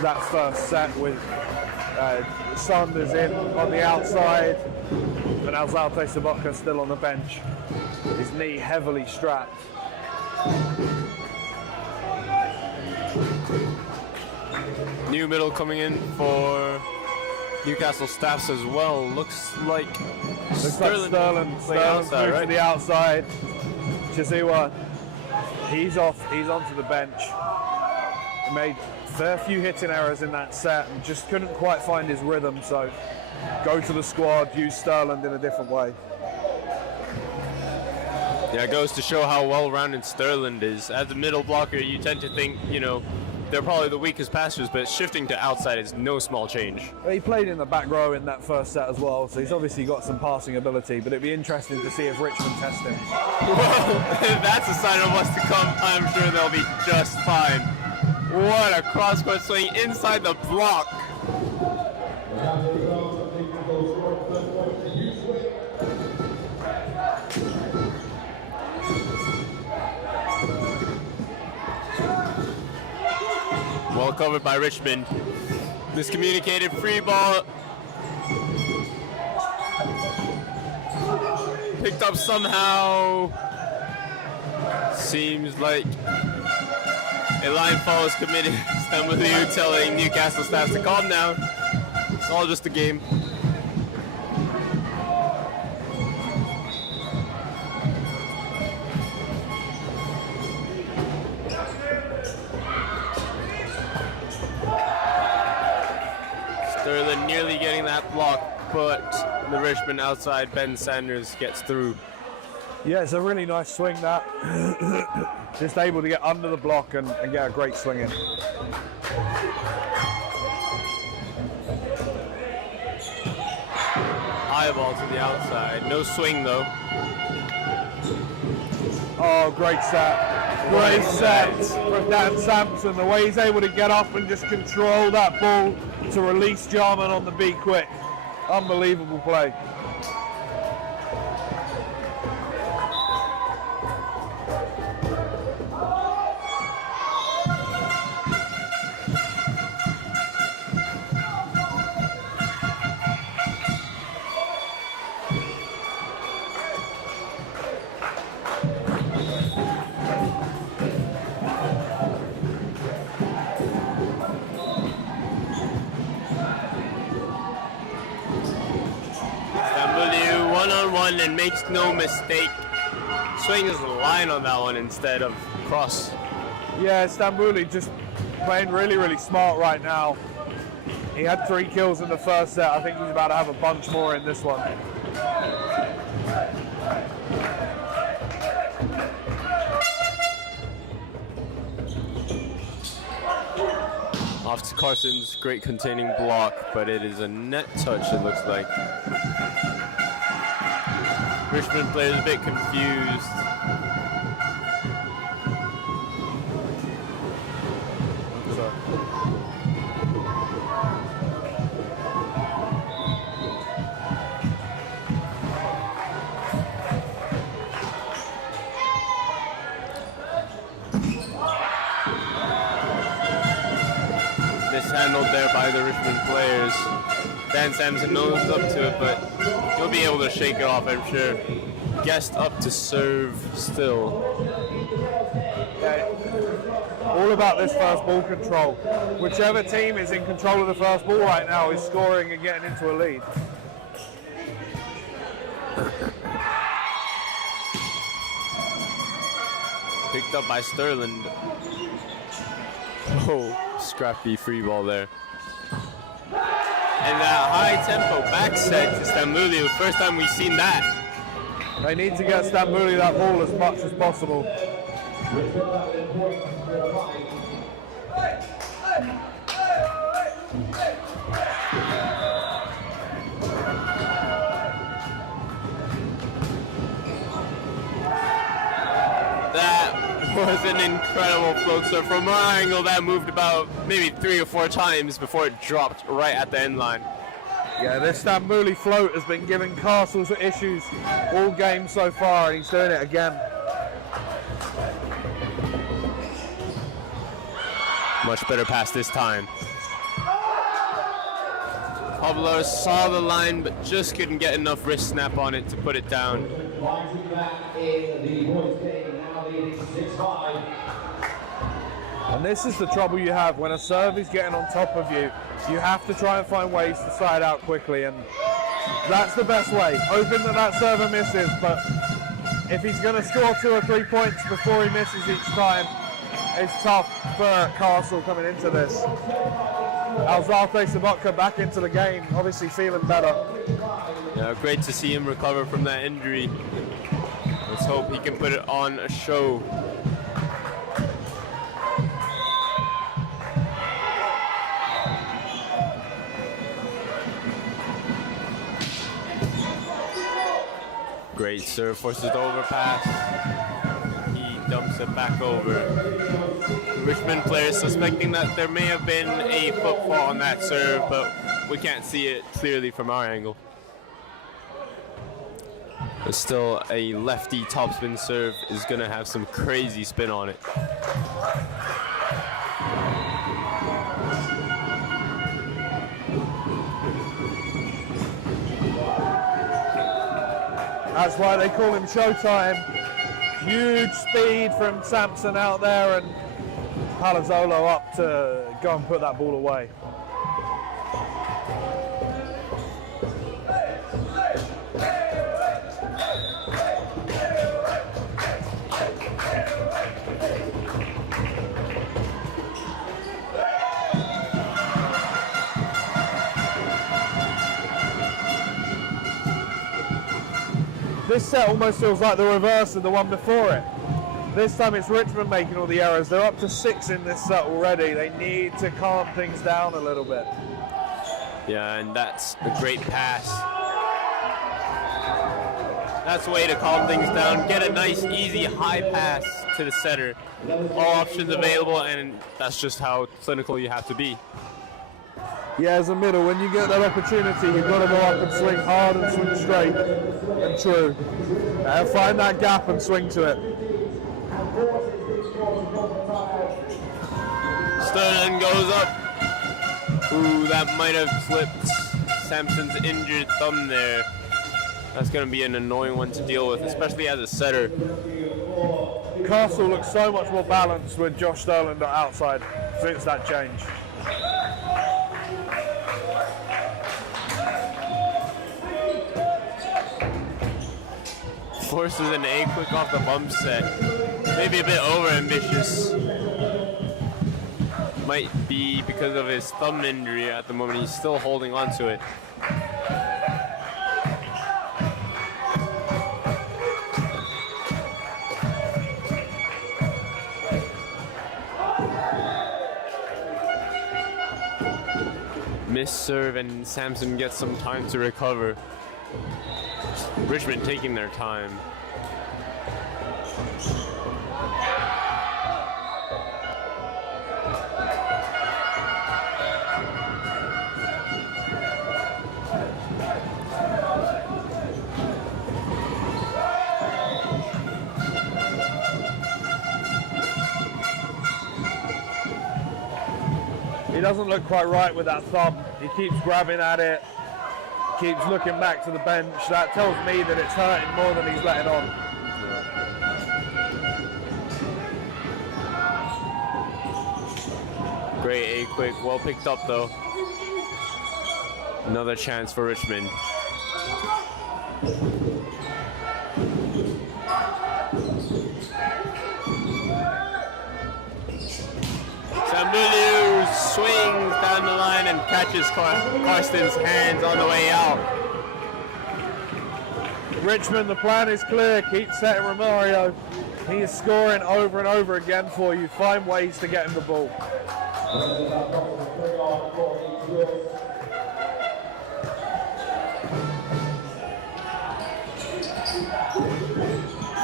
that first set with Sanders in on the outside and Alzate Saboka still on the bench. His knee heavily strapped. New middle coming in for Newcastle staffs as well. Looks like Sterling moved to the outside. Chizua, he's off. He's onto the bench. He made a fair few hitting errors in that set and just couldn't quite find his rhythm. So go to the squad, use Sterling in a different way. Yeah, it goes to show how well-rounded Sterling is. As a middle blocker, you tend to think, you know, they're probably the weakest passers, but shifting to outside is no small change. He played in the back row in that first set as well, so he's obviously got some passing ability, but it'd be interesting to see if Richmond test him. Well, if that's a sign of what's to come, I'm sure they'll be just fine. What a cross-court swing inside the block. recovered by Richmond. Miscommunicated free ball. Picked up somehow. Seems like a line foul is committed. Stamouliou telling Newcastle staff to calm down. It's all just a game. Sterling nearly getting that block, but the Richmond outside Ben Sanders gets through. Yeah, it's a really nice swing that. Just able to get under the block and get a great swing in. High ball to the outside. No swing though. Oh, great set. Great set from Dan Sampson. The way he's able to get up and just control that ball to release Jarman on the beat quick. Unbelievable play. And makes no mistake. Swing his line on that one instead of cross. Yeah, Stambouli just playing really, really smart right now. He had 3 kills in the first set. I think he's about to have a bunch more in this one. Off to Carson's great containing block, but it is a net touch, it looks like. Richmond players a bit confused. Mishandled there by the Richmond players. Dan Sampson knows up to it, but he'll be able to shake it off, I'm sure. Guest up to serve still. Yeah, all about this first ball control. Whichever team is in control of the first ball right now is scoring and getting into a lead. Picked up by Sterling. Oh, scrappy free ball there. And that high tempo back set to Stamouliou, first time we've seen that. They need to get Stambouli that ball as much as possible. That was an incredible float serve. From our angle, that moved about maybe 3 or 4 times before it dropped right at the end line. Yeah, this Stambouli float has been giving Castles issues all game so far, and he's doing it again. Much better pass this time. Pablo saw the line, but just couldn't get enough wrist snap on it to put it down. And this is the trouble you have when a serve is getting on top of you. You have to try and find ways to side out quickly, and that's the best way. Hoping that that server misses, but if he's going to score 2 or 3 points before he misses each time, it's tough for Castle coming into this. Alzate Sabotka back into the game, obviously feeling better. Yeah, great to see him recover from that injury. Let's hope he can put it on a show. Great serve, forces the overpass. He dumps it back over. Richmond players suspecting that there may have been a footfall on that serve, but we can't see it clearly from our angle. But still, a lefty topspin serve is going to have some crazy spin on it. That's why they call him Showtime. Huge speed from Sampson out there, and Palazzolo up to go and put that ball away. This set almost feels like the reverse of the one before it. This time it's Richmond making all the errors. They're up to 6 in this set already. They need to calm things down a little bit. Yeah, and that's a great pass. That's the way to calm things down. Get a nice, easy, high pass to the setter. All options available, and that's just how clinical you have to be. Yeah, as a middle, when you get that opportunity, you've got to go up and swing hard and swing straight and true. Find that gap and swing to it. Sterling goes up. Ooh, that might have slipped Sampson's injured thumb there. That's going to be an annoying one to deal with, especially as a setter. Castle looks so much more balanced with Josh Sterling outside since that change. Forces an A quick off the bump set. Maybe a bit over ambitious. Might be because of his thumb injury at the moment. He's still holding on to it. Miss serve, and Sampson gets some time to recover. Richmond taking their time. He doesn't look quite right with that thumb. He keeps grabbing at it, keeps looking back to the bench. That tells me that it's hurting more than he's letting on. Great A quick, well picked up though. Another chance for Richmond. Sambulu swings down the line and catches Karsten's hands on the way out. Richmond, the plan is clear. Keep setting Romario. He is scoring over and over again for you. Find ways to get him the ball.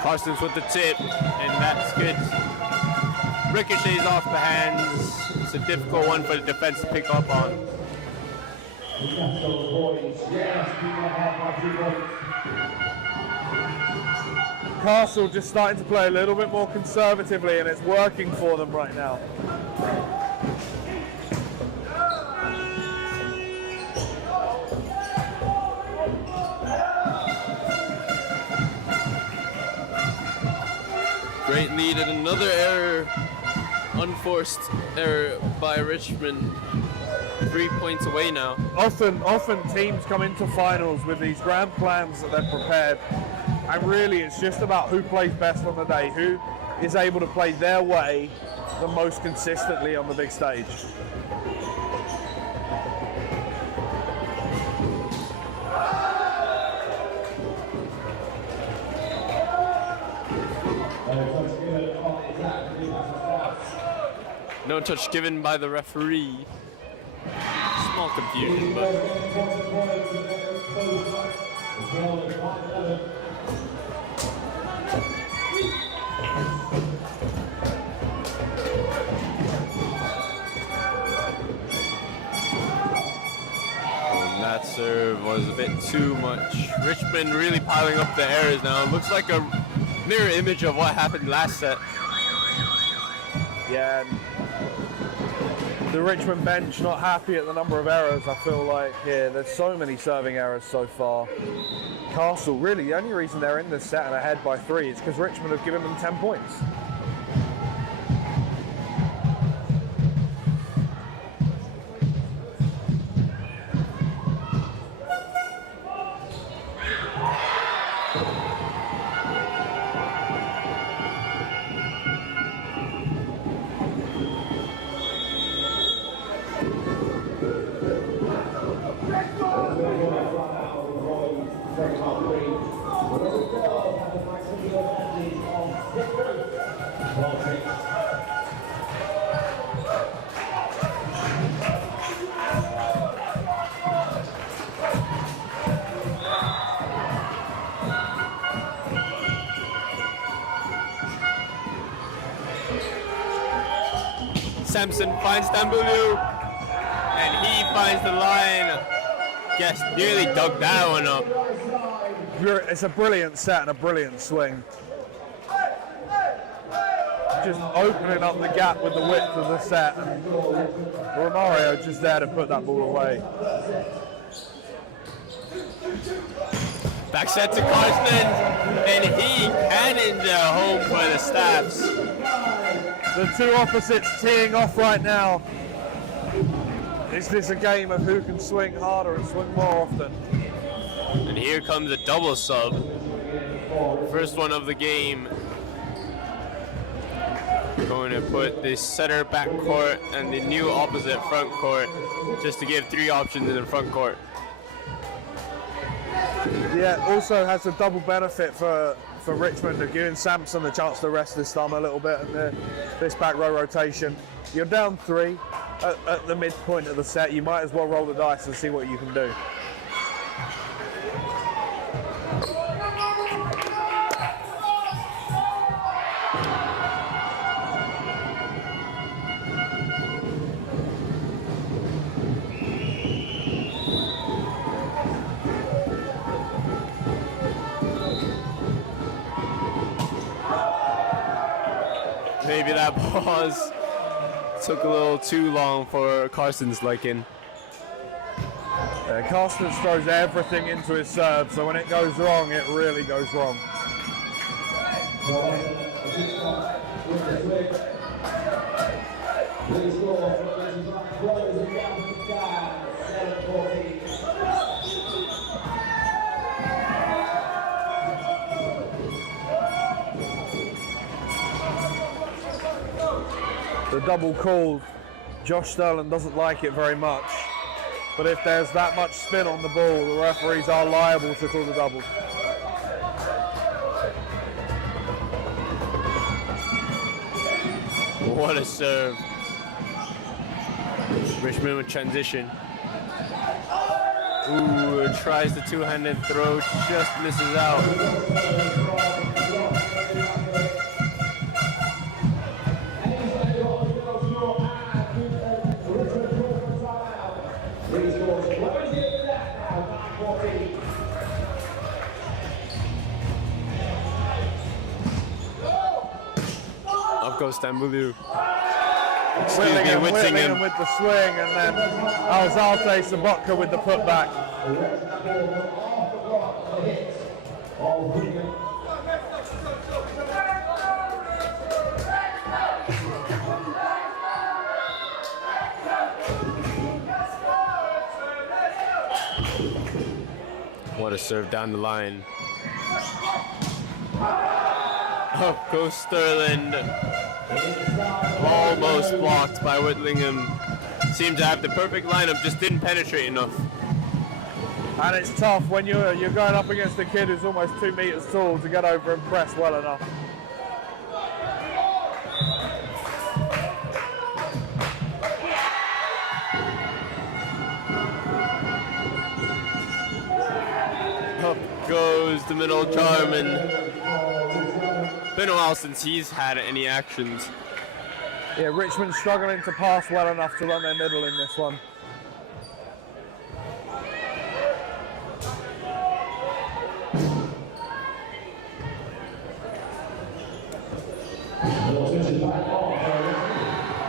Karsten's with the tip, and that's good. Ricochets off the hands. It's a difficult one for the defense to pick up on. Castle just starting to play a little bit more conservatively, and it's working for them right now. Great lead and another error, unforced error by Richmond. 3 points away now. Often teams come into finals with these grand plans that they've prepared, and really it's just about who plays best on the day, who is able to play their way the most consistently on the big stage. No touch given by the referee. Small confusion, but and that serve was a bit too much. Richmond really piling up the errors now. It looks like a mirror image of what happened last set. Yeah, and the Richmond bench not happy at the number of errors, I feel like, here. There's so many serving errors so far. Newcastle, really, the only reason they're in this set and ahead by 3 is because Richmond have given them 10 points. Sampson finds Stambulu, and he finds the line. Guess nearly dug that one up. It's a brilliant set and a brilliant swing. Just opening up the gap with the width of the set. And Romario just there to put that ball away. Back set to Carsten, and he cannons home for the Stabs. The two opposites teeing off right now. Is this a game of who can swing harder and swing more often? And here comes a double sub. First one of the game. Going to put the center back court and the new opposite front court, just to give 3 options in the front court. Yeah, also has a double benefit for Richmond of giving Sampson the chance to rest his thumb a little bit in this back row rotation. You're down 3 at the midpoint of the set. You might as well roll the dice and see what you can do. Maybe that pause took a little too long for Carsten's liking. Carsten throws everything into his serve, so when it goes wrong, it really goes wrong. The double call, Josh Sterling doesn't like it very much, but if there's that much spin on the ball, the referees are liable to call the double. What a serve. Richmond with transition. Ooh, tries the two-handed throw, just misses out. Up goes Stambulu. Whittingham with the swing, and then Alzate Sabotka with the putback. What a serve down the line. Up goes Sterling. Almost blocked by Whittingham. Seemed to have the perfect lineup, just didn't penetrate enough. And it's tough when you're going up against a kid who's almost 2 meters tall to get over and press well enough. Up goes the middle Jarman. Been a while since he's had any actions. Yeah, Richmond struggling to pass well enough to run their middle in this one.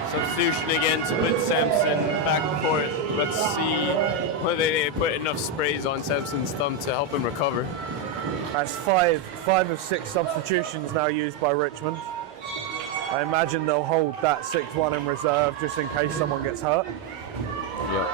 Substitution again to put Sampson back court. Let's see whether they put enough sprays on Sampson's thumb to help him recover. That's five of 6 substitutions now used by Richmond. I imagine they'll hold that 6-1 in reserve just in case someone gets hurt. Yep.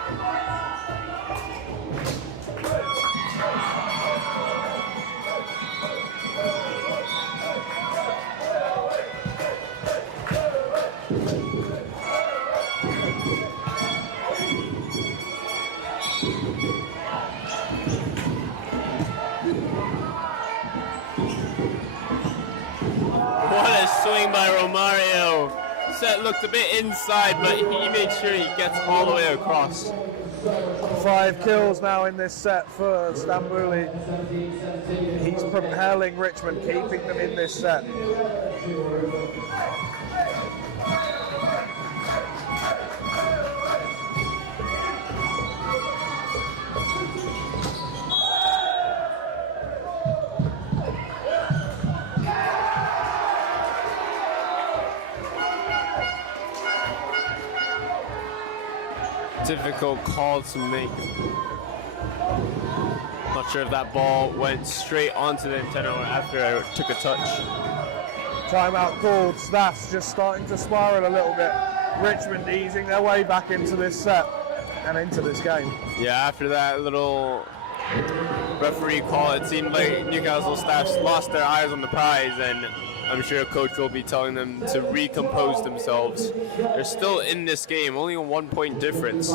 What a swing by Romario. Set looked a bit inside, but he made sure he gets all the way across. 5 kills now in this set for Stambouli. He's propelling Richmond, keeping them in this set. Difficult call to make. Not sure if that ball went straight onto the antenna or after I took a touch. Timeout called. Staff's just starting to spiral a little bit. Richmond easing their way back into this set and into this game. Yeah, after that little referee call, it seemed like Newcastle staffs lost their eyes on the prize, and I'm sure coach will be telling them to recompose themselves. They're still in this game, only a 1-point difference.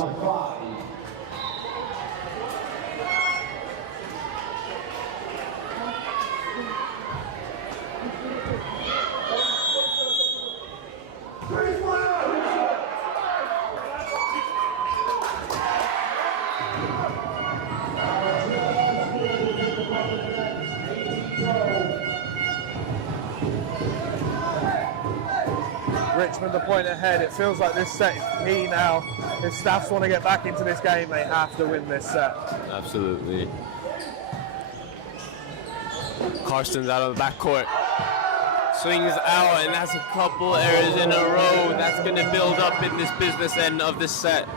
Richmond a point ahead. It feels like this set is key now. If Staffs want to get back into this game, they have to win this set. Absolutely. Karsten's out of the backcourt. Swings out, and that's a couple errors in a row. That's going to build up in this business end of this set.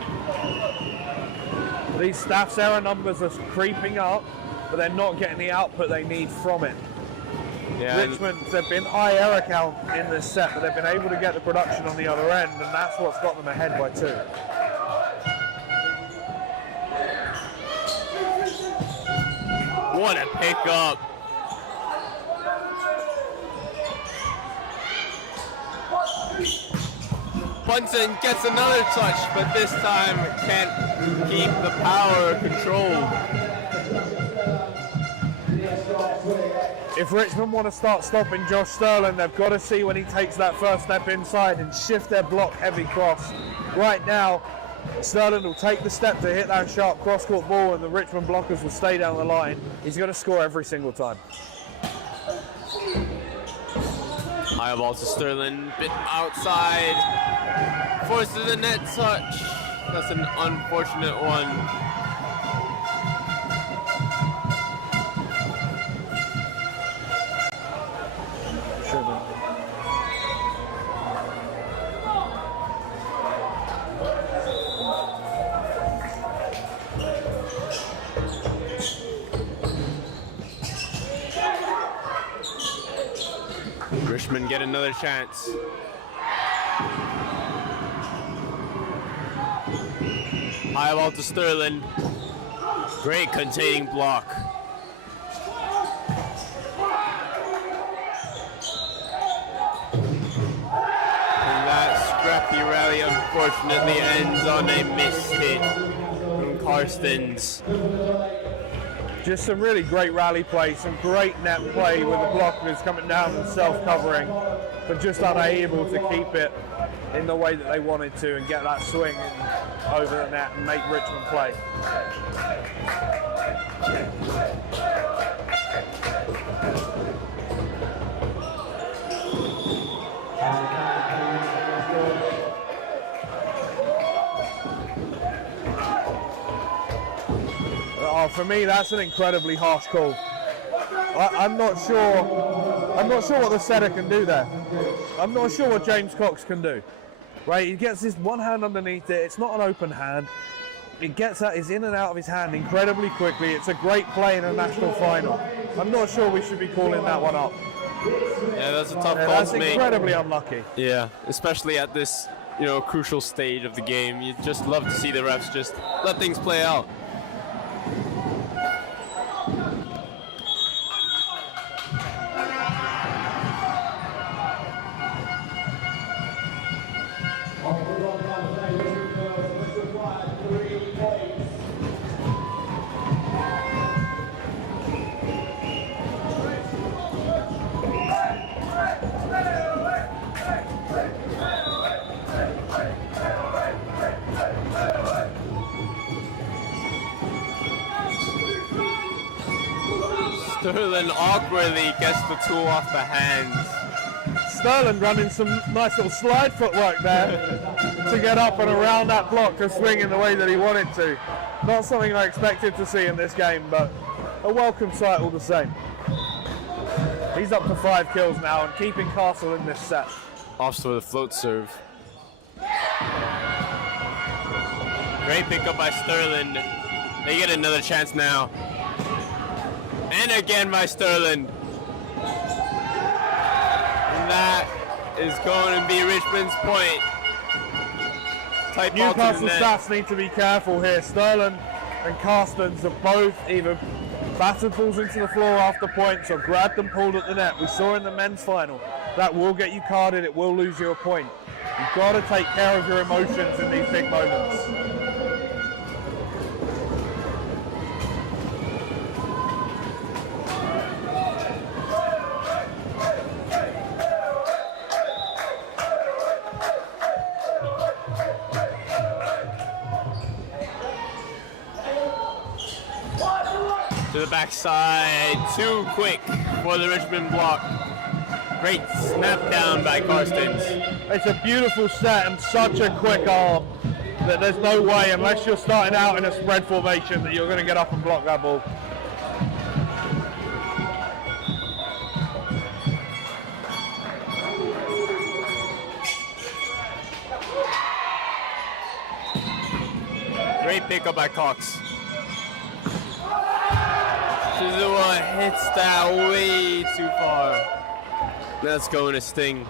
These Staffs error numbers are creeping up, but they're not getting the output they need from it. Yeah, Richmond, they've been high error count in this set, but they've been able to get the production on the other end, and that's what's got them ahead by 2. What a pickup. Bunsen gets another touch, but this time can't keep the power controlled. If Richmond want to start stopping Josh Sterling, they've got to see when he takes that first step inside and shift their block heavy cross. Right now, Sterling will take the step to hit that sharp cross-court ball, and the Richmond blockers will stay down the line. He's going to score every single time. High ball to Sterling, bit outside, forces a net touch. That's an unfortunate one. Richmond get another chance. High ball to Sterling. Great containing block. And that scrappy rally unfortunately ends on a missed hit from Karstens. Just some really great rally play, some great net play with the blockers coming down and self-covering, but just unable to keep it in the way that they wanted to and get that swing over the net and make Richmond play. For me, that's an incredibly harsh call. I'm not sure what the setter can do there. I'm not sure what James Cox can do. Right, he gets his one hand underneath it. It's not an open hand. It gets out, is in and out of his hand incredibly quickly. It's a great play in a national final. I'm not sure we should be calling that one up. Yeah, that's a tough call That's to make. incredibly unlucky. Yeah, especially at this, crucial stage of the game. You just love to see the refs just let things play out. Sterling awkwardly gets the tool off the hands. Sterling running some nice little slide footwork there to get up and around that block to swing in the way that he wanted to. Not something I expected to see in this game, but a welcome sight all the same. He's up to 5 kills now and keeping Castle in this set. Offs with a float serve. Great pickup by Sterling. They get another chance now. And again by Sterling. And that is going to be Richmond's point. Tight ball to the Newcastle net. stats need to be careful here. Sterling and Carstens have both either batted balls into the floor after points or grabbed and pulled at the net. We saw in the men's final. That will get you carded, it will lose you a point. You've got to take care of your emotions in these big moments. To the backside, too quick for the Richmond block. Great snap down by Carstens. It's a beautiful set and such a quick arm that there's no way, unless you're starting out in a spread formation, that you're going to get up and block that ball. Great pickup by Cox. Shizua hits that way too far. That's going to sting.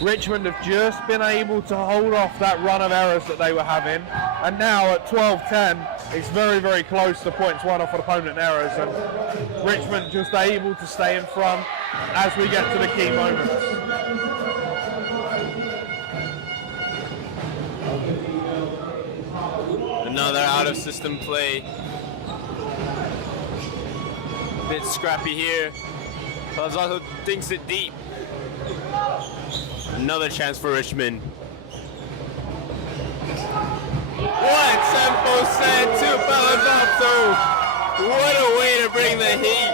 Richmond have just been able to hold off that run of errors that they were having, and now at 12-10 it's very, very close to points won off of opponent errors, and Richmond just able to stay in front as we get to the key moments. Another out of system play. Bit scrappy here. Palazzo thinks it deep. Another chance for Richmond. What Sempo said to Palazzo. What a way to bring the heat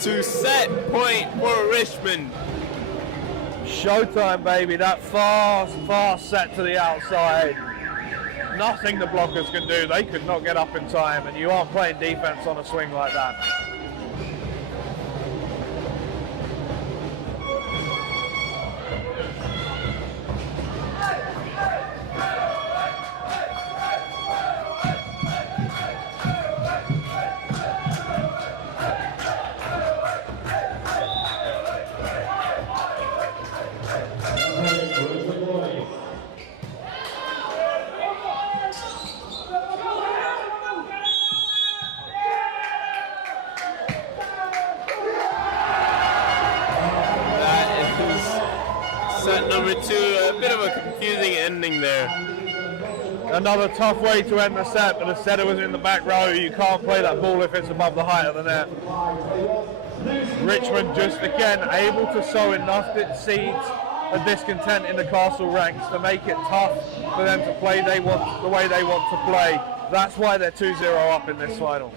to set point for Richmond. Showtime, baby. That fast set to the outside. Nothing the blockers can do. They could not get up in time, and you aren't playing defense on a swing like that. Set number 2, a bit of a confusing ending there. Another tough way to end the set, but the setter was in the back row. You can't play that ball if it's above the height of the net. Richmond just again able to sow enough seeds of discontent in the Castle ranks to make it tough for them to play the way they want to play. That's why they're 2-0 up in this final.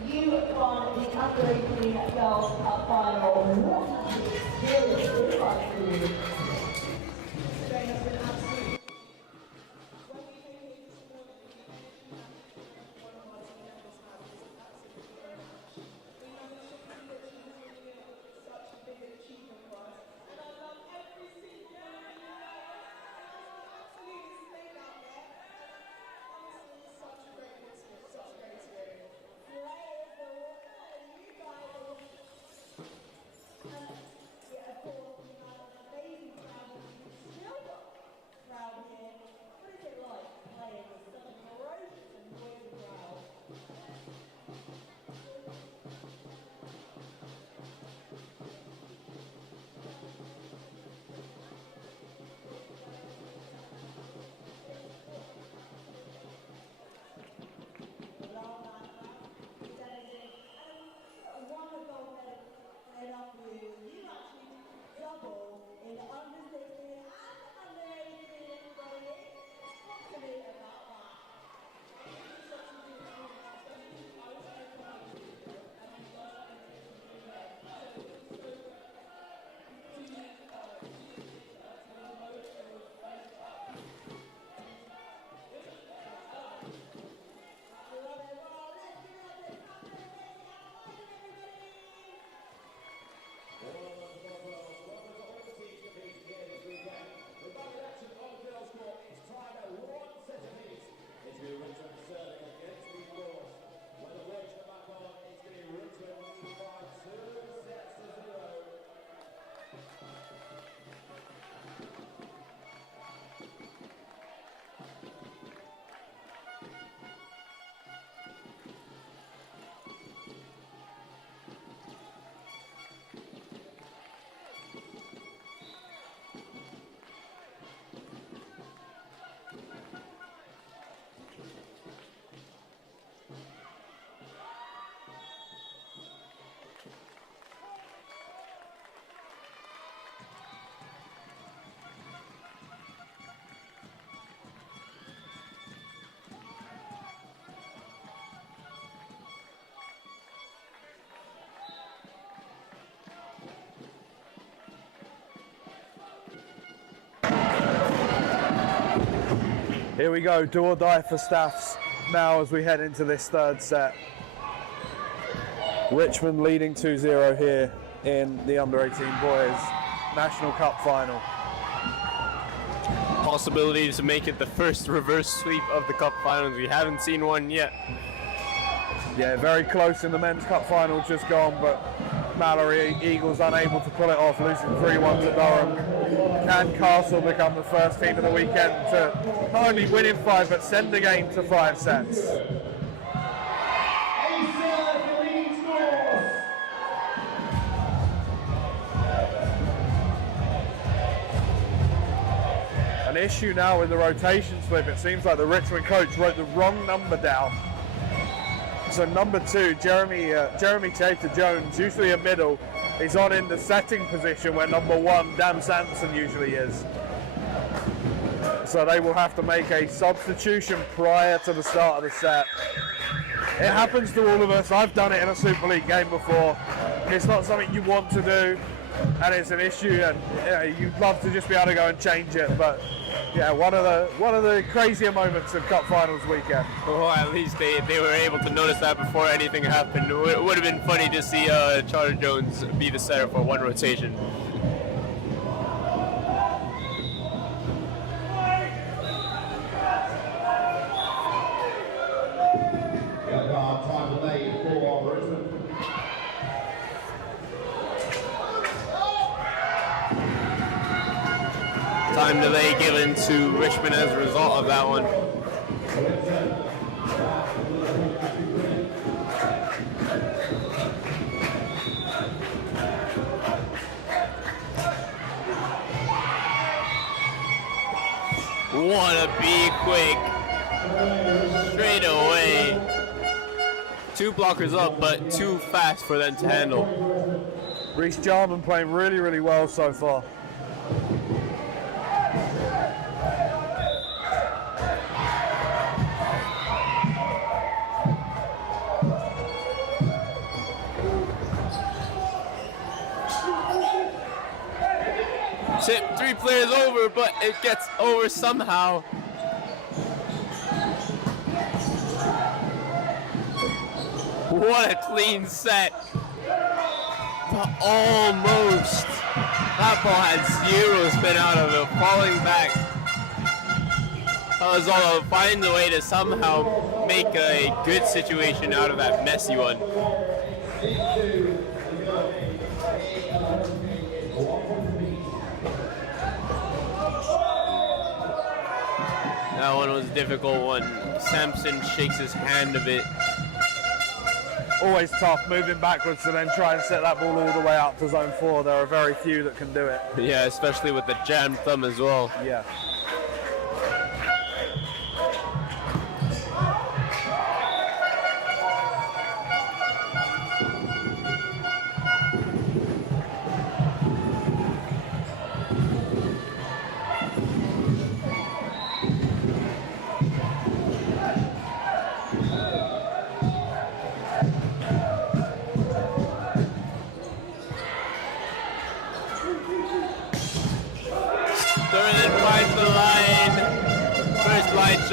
Here we go, do or die for Staffs now as we head into this third set. Richmond leading 2-0 here in the under-18 boys National Cup final. Possibility to make it the first reverse sweep of the cup finals. We haven't seen one yet. Yeah, very close in the men's cup final just gone, but Mallory Eagles unable to pull it off, losing 3-1 to Durham. Can Castle become the first team of the weekend to not only win in 5 but send the game to 5 sets? An issue now with the rotation slip. It seems like the Richmond coach wrote the wrong number down. So number 2, Jeremy Chater-Jones, usually a middle, is on in the setting position where number 1, Dan Sanson, usually is. So they will have to make a substitution prior to the start of the set. It happens to all of us. I've done it in a Super League game before. It's not something you want to do, and it's an issue, and you'd love to just be able to go and change it, but yeah, one of the crazier moments of Cup Finals weekend. Well, at least they were able to notice that before anything happened. It would have been funny to see Charter Jones be the setter for one rotation. Time delay given to Richmond as a result of that one. Wanna be quick. Straight away. 2 blockers up, but too fast for them to handle. Reece Jarman playing really, really well so far. Tip 3 players over, but it gets over somehow. What a clean set. But almost. That ball had 0 spin out of it, falling back. Ozolo finds a way to somehow make a good situation out of that messy one. That one was a difficult one. Sampson shakes his hand a bit. Always tough, moving backwards to then try and set that ball all the way out to zone 4. There are very few that can do it. Yeah, especially with the jammed thumb as well. Yeah.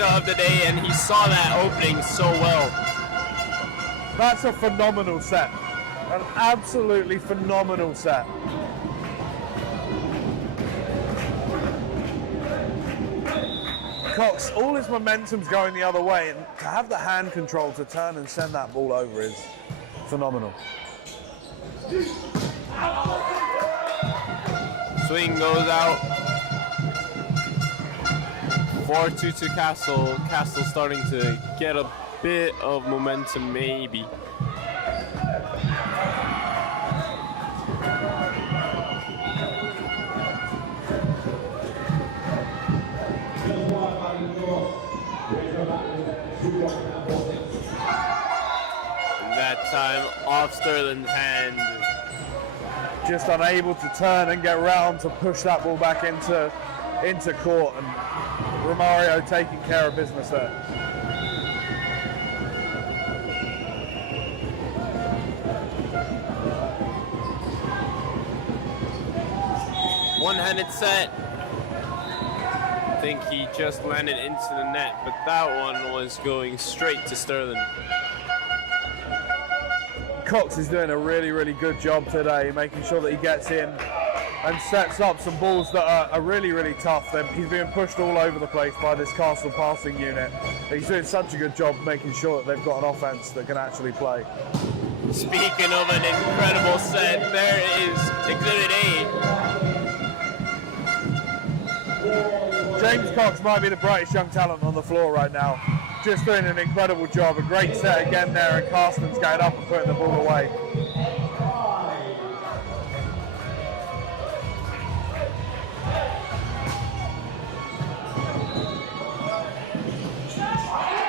Of the day, and he saw that opening so well. That's a phenomenal set. An absolutely phenomenal set. Cox, all his momentum's going the other way, and to have the hand control to turn and send that ball over is phenomenal. Swing goes out. 4-2 to Castle. Castle starting to get a bit of momentum, maybe. And that time off Sterling's hand. Just unable to turn and get round to push that ball back into court, and Romario taking care of business there. One-handed set. I think he just landed into the net, but that one was going straight to Sterling. Cox is doing a really, really good job today, making sure that he gets in and sets up some balls that are really, really tough. He's being pushed all over the place by this Castle passing unit. He's doing such a good job making sure that they've got an offense that can actually play. Speaking of an incredible set, there is Exhibit A. James Cox might be the brightest young talent on the floor right now. Just doing an incredible job. A great set again there, and Carsten's going up and putting the ball away.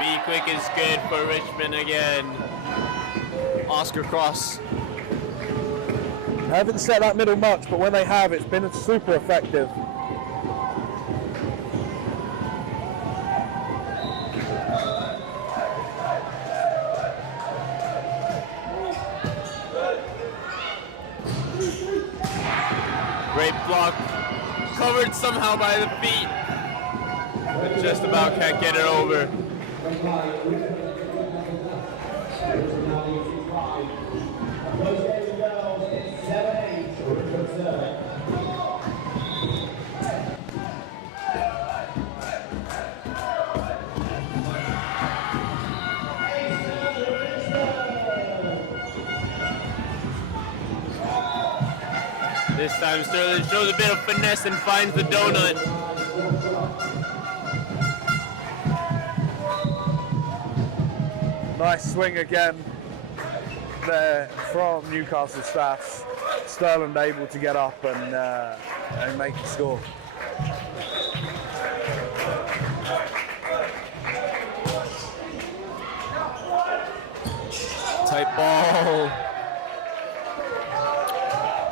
Be quick is good for Richmond again. Oscar Cross. Haven't set that middle much, but when they have, it's been super effective. Great block. Covered somehow by the feet. But just about can't get it over. This time Sterling shows a bit of finesse and finds the donut. Nice swing again there from Newcastle staffs. Sterling able to get up and make the score. Tight ball.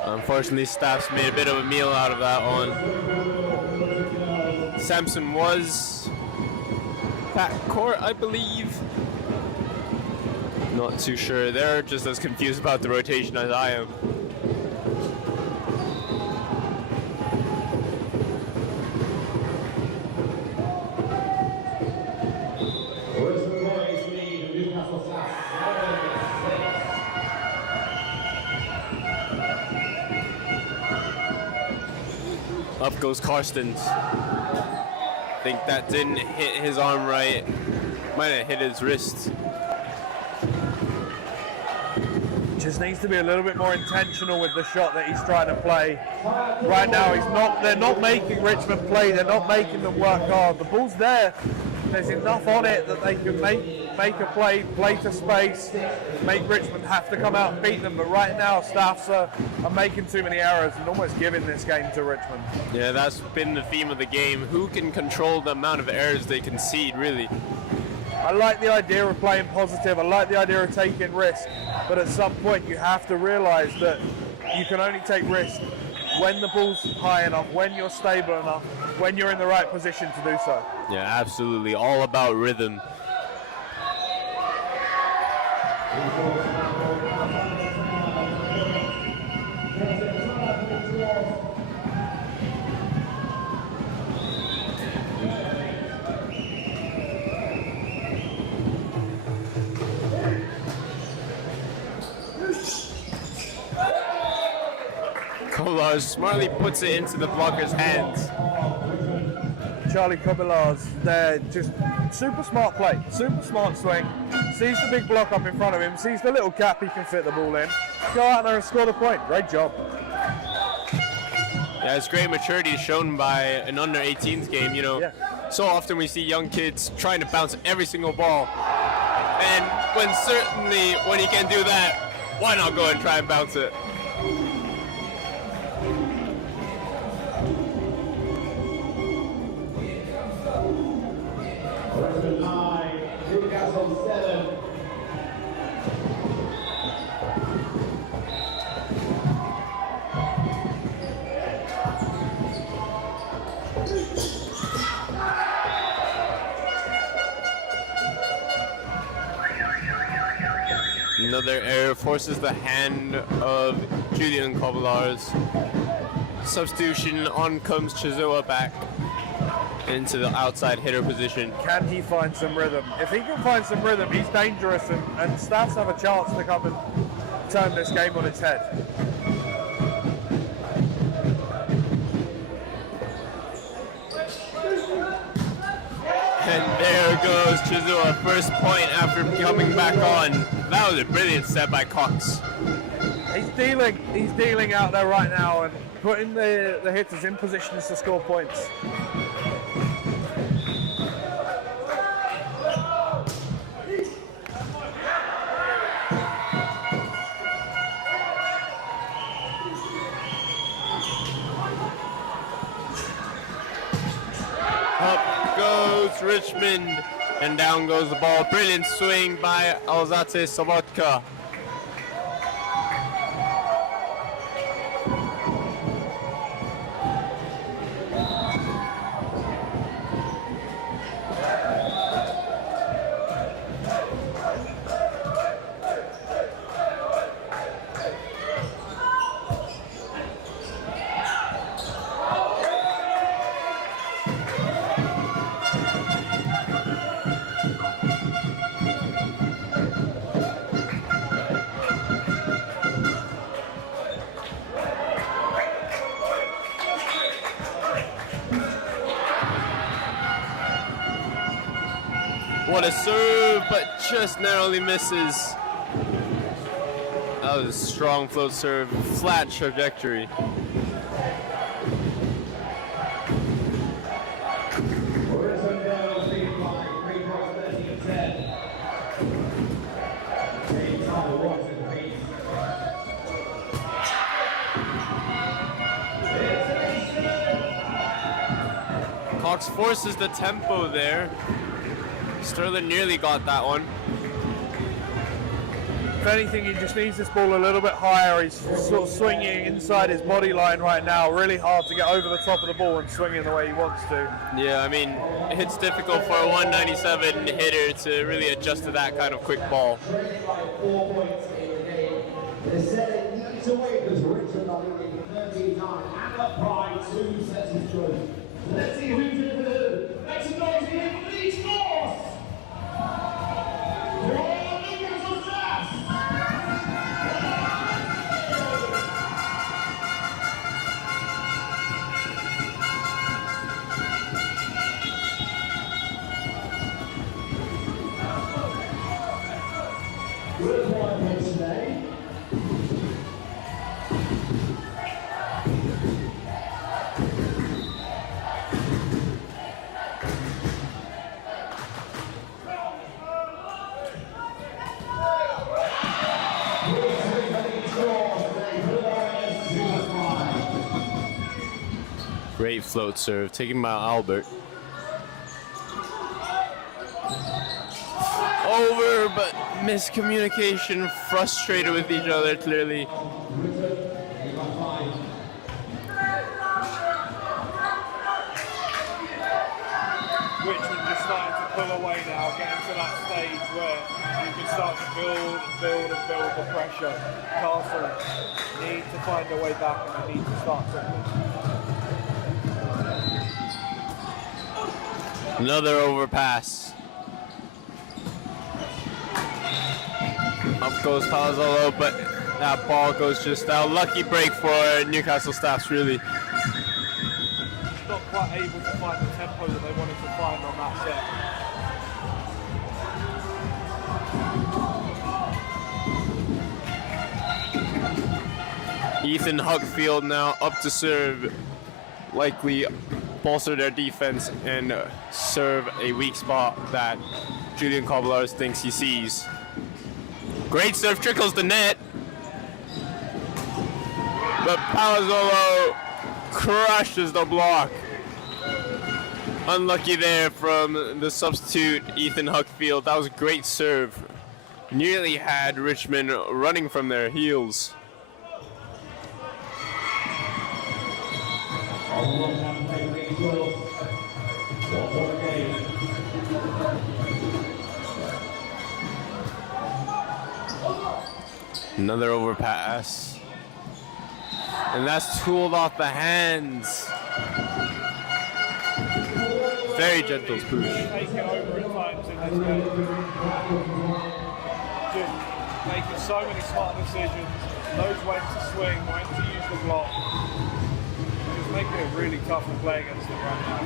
Unfortunately, Staffs made a bit of a meal out of that one. Sampson was back court, I believe. Not too sure. They're just as confused about the rotation as I am. Up goes Karstens. I think that didn't hit his arm right. Might have hit his wrist. Just needs to be a little bit more intentional with the shot that he's trying to play. Right now, they're not making Richmond play. They're not making them work hard. The ball's there. There's enough on it that they can make a play to space, make Richmond have to come out and beat them. But right now, Staffs are making too many errors and almost giving this game to Richmond. Yeah, that's been the theme of the game. Who can control the amount of errors they concede, really? I like the idea of playing positive. I like the idea of taking risk. But at some point, you have to realize that you can only take risk when the ball's high enough, when you're stable enough, when you're in the right position to do so. Yeah, absolutely. All about rhythm. Kolar smartly puts it into the blocker's hands. Charlie Kobilars, they're just super smart play, super smart swing. Sees the big block up in front of him, sees the little gap he can fit the ball in. Go out there and score the point. Great job. Yeah, it's great maturity shown by an under 18s game, you know. Yeah. So often we see young kids trying to bounce every single ball. And when he can do that, why not go and try and bounce it? Richmond 9, Newcastle 7. Another error forces the hand of Julian Kobilars. Substitution, on comes Chizoa back. into the outside hitter position. Can he find some rhythm? If he can find some rhythm, he's dangerous, and Staffs have a chance to come and turn this game on its head. And there goes Chisua, first point after coming back on. That was a brilliant set by Cox. He's dealing out there right now and putting the hitters in positions to score points. Up goes Richmond, and down goes the ball. Brilliant swing by Alzate Sobotka. What a serve, but just narrowly misses. That was a strong float serve, flat trajectory. Cox forces the tempo there. Sterling nearly got that one. If anything, he just needs this ball a little bit higher. He's sort of swinging inside his body line right now. Really hard to get over the top of the ball and swing in the way he wants to. Yeah, I mean, it's difficult for a 197 hitter to really adjust to that kind of quick ball. Trailing by 4 points in the game. They said it needs away because Richmond are leading 13-9 and up by 2 sets of 2. Let's see who's in the make some noise here for the East North. Newcastle Staffs. Good one today. Great float serve, taken by Albert. Over, but miscommunication, frustrated with each other, clearly. Richmond just starting to pull away now, getting to that stage where you can start to build the pressure. Castle need to find a way back, and they need to start quickly. Another overpass. Up goes Palazzolo, but that ball goes just out. Lucky break for Newcastle Staffs, really. Not quite able to find the tempo that they wanted to find on that set. Ethan Huckfield now up to serve. Likely bolster their defense and serve a weak spot that Julian Cobbelaars thinks he sees. Great serve, trickles the net. But Palazzolo crushes the block. Unlucky there from the substitute Ethan Huckfield. That was a great serve. Nearly had Richmond running from their heels. Another overpass. And that's tooled off the hands. very gentle spoosh. Taking over at times in this game. Just making so many smart decisions. Knows when to swing, when to use the block. Just making it really tough to play against him right now.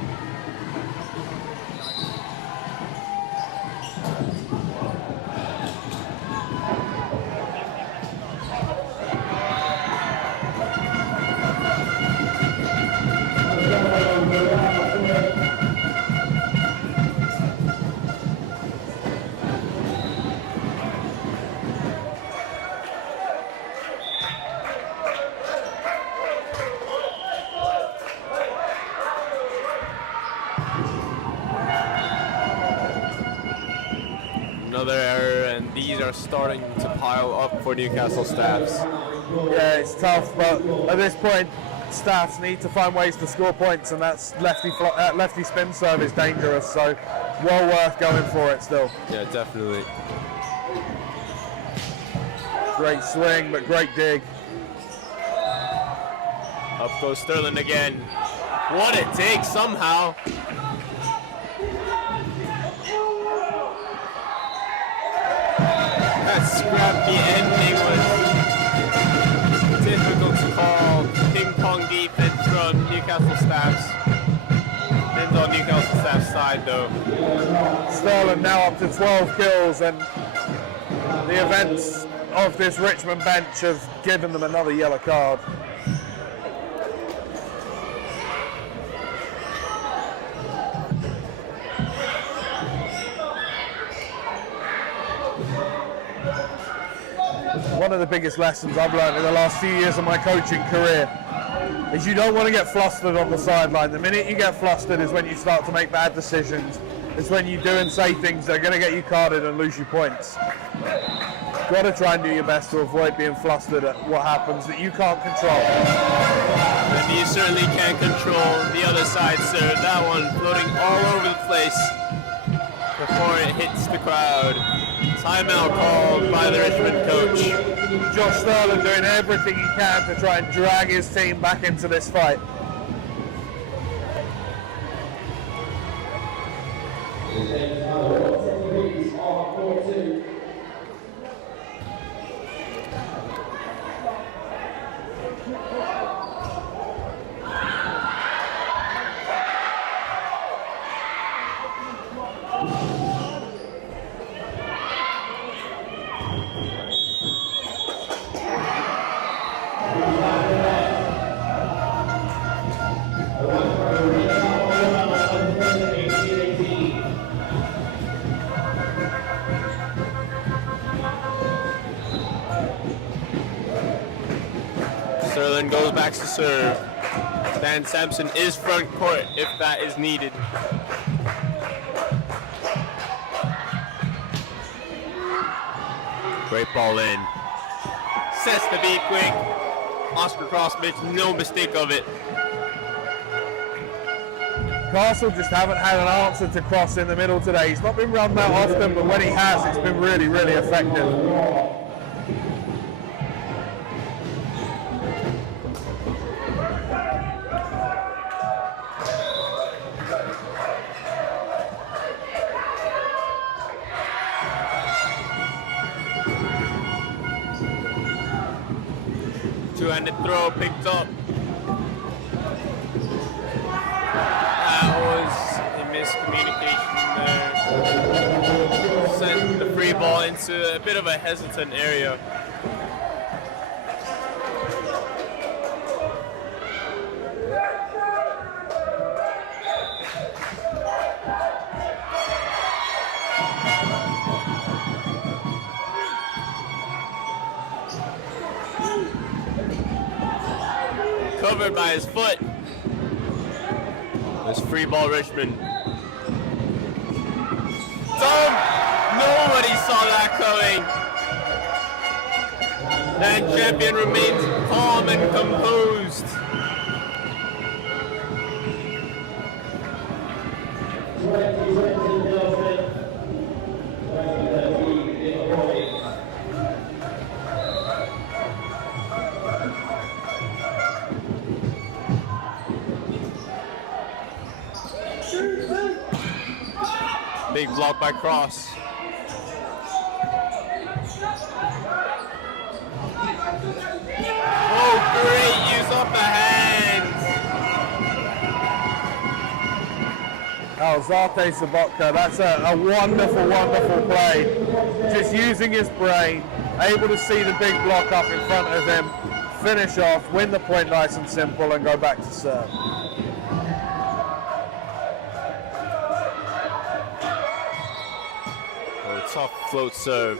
Another error, and these are starting to pile up for Newcastle staffs. Yeah, it's tough, but at this point, staffs need to find ways to score points, and that's lefty spin serve is dangerous, so well worth going for it still. Yeah, definitely. Great swing, but great dig. Up goes Sterling again. What a dig somehow. That scrappy ending was difficult to call. Ping pong defense from Newcastle staffs. Ends on Newcastle staff's side though. Sterling now up to 12 kills, and the events of this Richmond bench have given them another yellow card. One of the biggest lessons I've learned in the last few years of my coaching career is you don't want to get flustered on the sideline. The minute you get flustered is when you start to make bad decisions. It's when you do and say things that are going to get you carded and lose you points. Got to try and do your best to avoid being flustered at what happens that you can't control. And you certainly can't control the other side, sir. That one floating all over the place before it hits the crowd. Timeout called by the Richmond coach. Josh Sterling doing everything he can to try and drag his team back into this fight. Sterling goes back to serve. Dan Sampson is front court if that is needed. Great ball in. Sets the beat quick. Oscar Crossbitch, no mistake of it. Castle just haven't had an answer to cross in the middle today. He's not been run that often, but when he has, it's been really, really effective. Two-handed throw picked up. That was a miscommunication there. Sent the free ball into a bit of a hesitant area. Covered by his foot. This free ball Richmond. Dumb! Nobody saw that coming. That champion remains calm and composed. Big block by Cross. Oh, great use off the hands. Oh, Zate Sobotka, that's a wonderful, wonderful play. Just using his brain, able to see the big block up in front of him, finish off, win the point nice and simple, and go back to serve. Oh, tough float serve.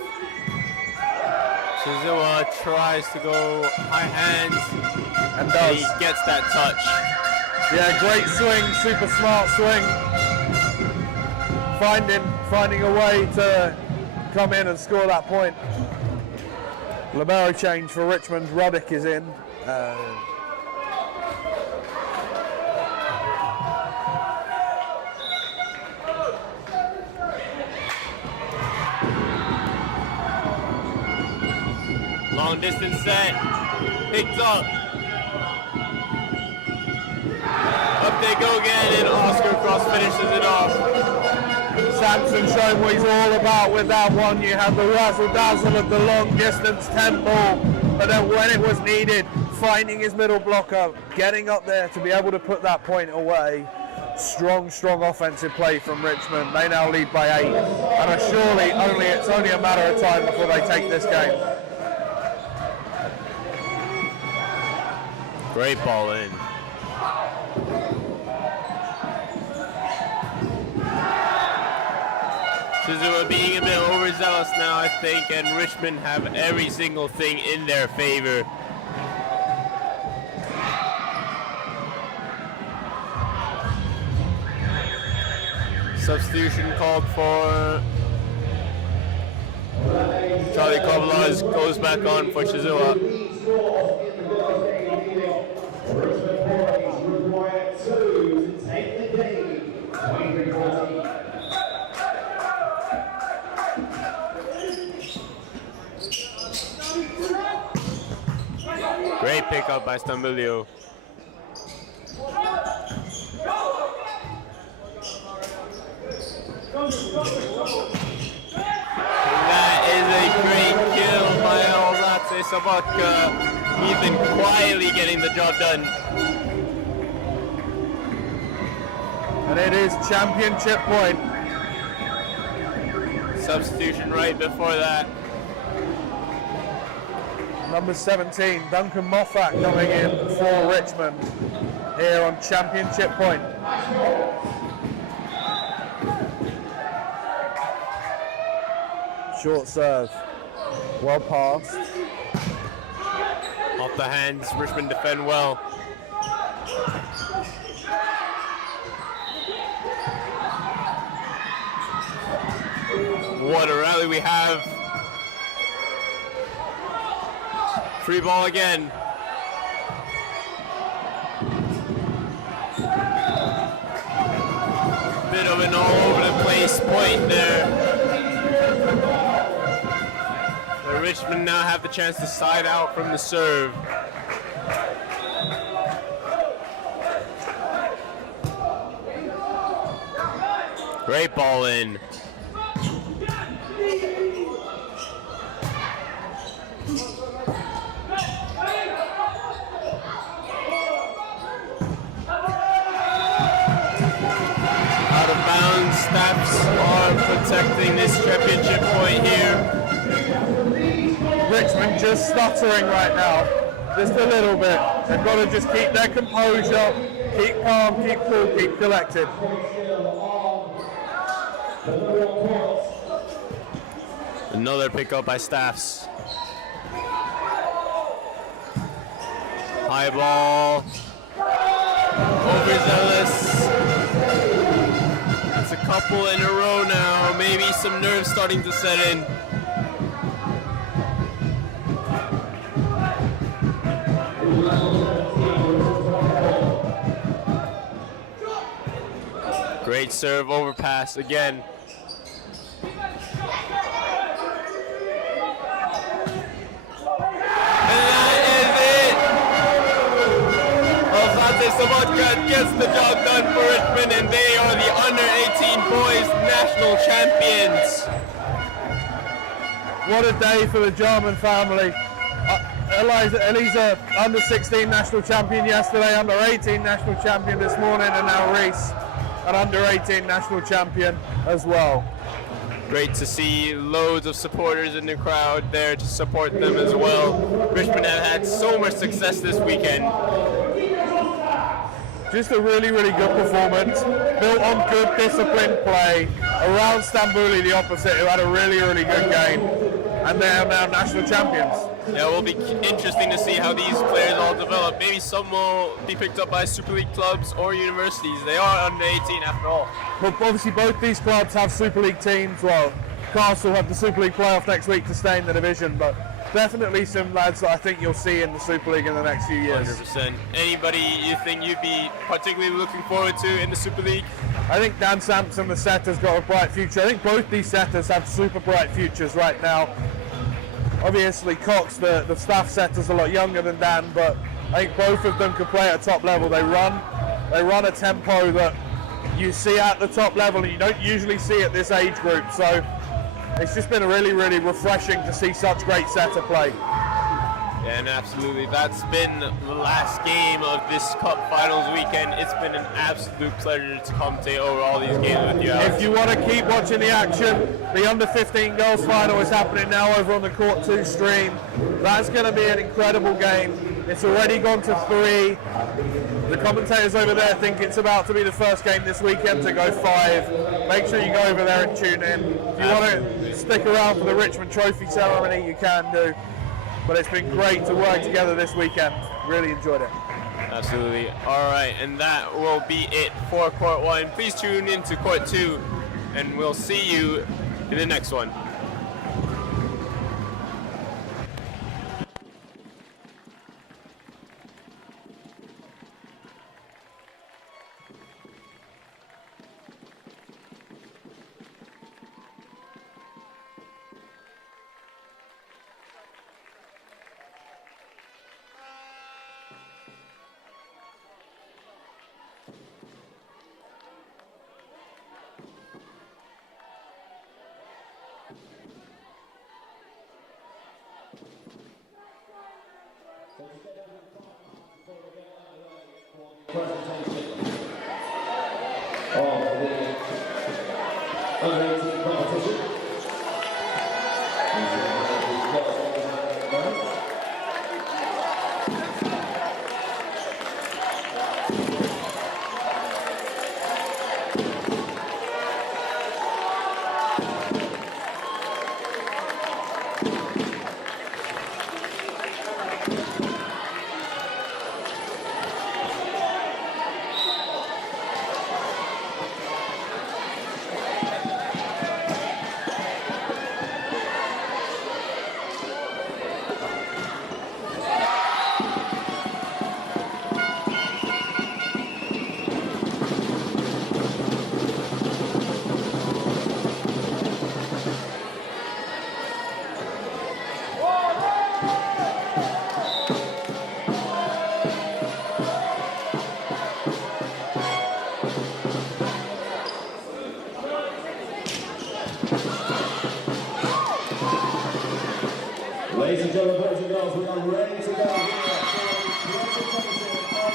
Shizua tries to go high hands, And does. he gets that touch. Yeah, great swing, super smart swing. Finding a way to come in and score that point. Libero change for Richmond. Ruddock is in. Long distance set, picked up. Up they go again, and Oscar Cross finishes it off. Sampson showing what he's all about with that one. You had the razzle-dazzle of the long distance tempo, but then when it was needed, finding his middle blocker, getting up there to be able to put that point away. Strong offensive play from Richmond. They now lead by 8, and are surely it's only a matter of time before they take this game. Great ball in. Shizua being a bit overzealous now, I think, and Richmond have every single thing in their favor. Substitution called for. Charlie Kovalaz goes back on for Shizua. Great pickup by Stambilio. That is a great kill by Alzate Sobotka. He's been quietly getting the job done. And it is championship point. Substitution right before that. Number 17, Duncan Moffat coming in for Richmond here on championship point. Short serve, well passed. Off the hands, Richmond defend well. What a rally we have. Free ball again. Bit of an all over the place point there. The Richmond now have the chance to side out from the serve. Great ball in. Staffs are protecting this championship point here. Richmond just stuttering right now, just a little bit. They've got to just keep their composure, keep calm, keep cool, keep collected. Another pickup by Staffs. High ball. Overzealous. It's a couple in a row now. Maybe some nerves starting to set in. Great serve, overpass again. Sobotka gets the job done for Richmond, and they are the under 18 boys national champions. What a day for the German family. Elisa, under 16 national champion yesterday, under 18 national champion this morning, and now Reese, an under 18 national champion as well. Great to see loads of supporters in the crowd there to support them as well. Richmond have had so much success this weekend. Just a really, really good performance, built on good disciplined play around Stambouli, the opposite, who had a really, really good game, and they are now national champions. Yeah, it will be interesting to see how these players all develop. Maybe some will be picked up by Super League clubs or universities. They are under 18 after all. But obviously both these clubs have Super League teams. Well, Newcastle have the Super League playoff next week to stay in the division, but definitely some lads that I think you'll see in the Super League in the next few years. 100%. Anybody you think you'd be particularly looking forward to in the Super League? I think Dan Sampson, the setter's got a bright future. I think both these setters have super bright futures right now. Obviously Cox, the staff setter's a lot younger than Dan, but I think both of them can play at a top level. They run a tempo that you see at the top level and you don't usually see at this age group. So it's just been really, really refreshing to see such great setter play. Yeah, and absolutely, that's been the last game of this Cup Finals weekend. It's been an absolute pleasure to commentate over all these games with you, Alex. If you want to keep watching the action, the under 15 girls final is happening now over on the Court 2 stream. That's going to be an incredible game. It's already gone to 3. The commentators over there think it's about to be the first game this weekend to go 5. Make sure you go over there and tune in. If you want to stick around for the Richmond Trophy ceremony, you can do. But it's been great to work together this weekend. Really enjoyed it. Absolutely. All right, and that will be it for Court 1. Please tune in to Court 2, and we'll see you in the next one. Presentation of the under 18 competition. Ladies and gentlemen, boys and girls, we are ready to go here for the presentation of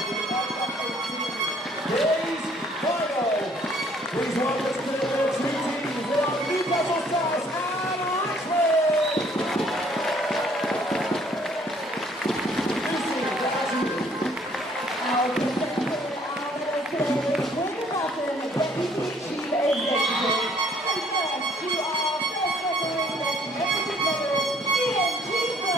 the Days Final. Please welcome us to the two teams. They are the Newcastle Stars and Richmond. Our presentation with the captain, Deputy Chief Executive, and first to our first referee, Executive Level, Ian Cheever.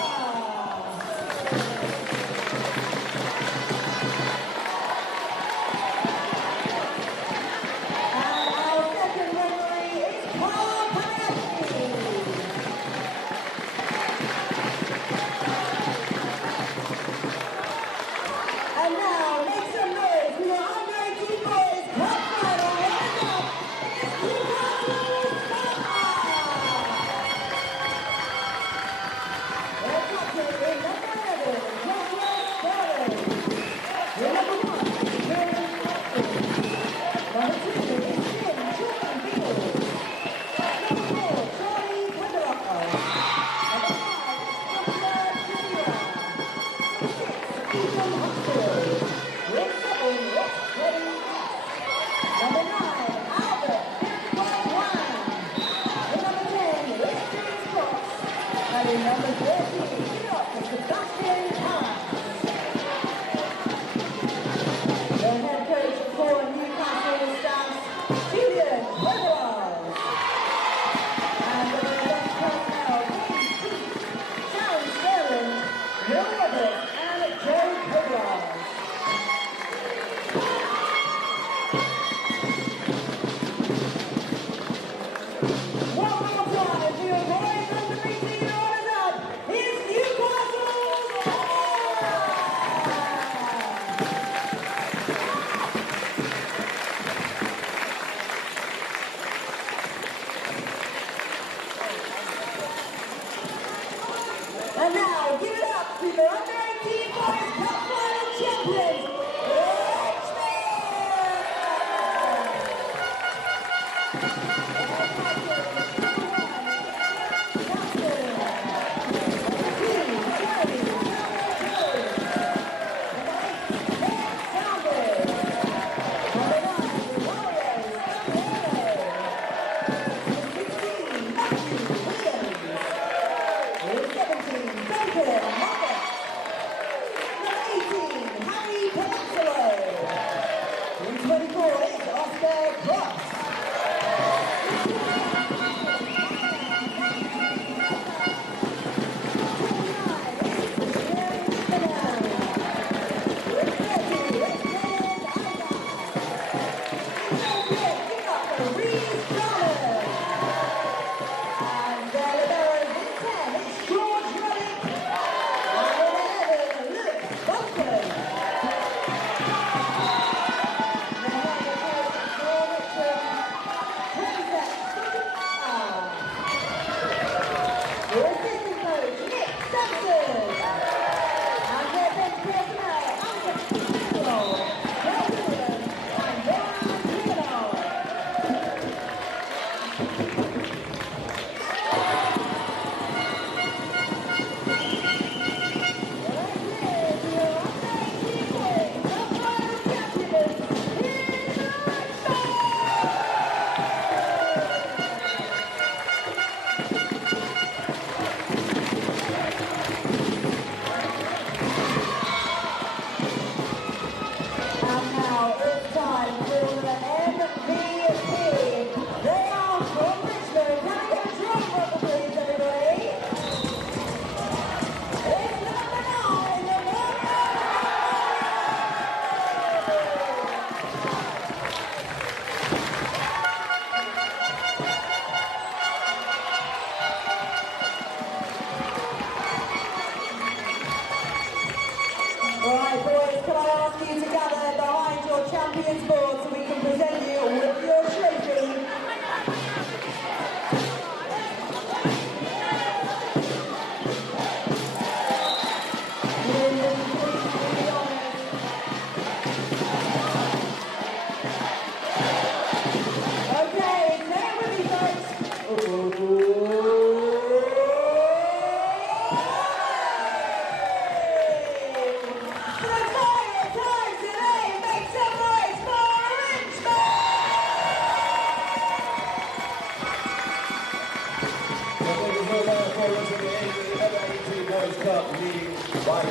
by 3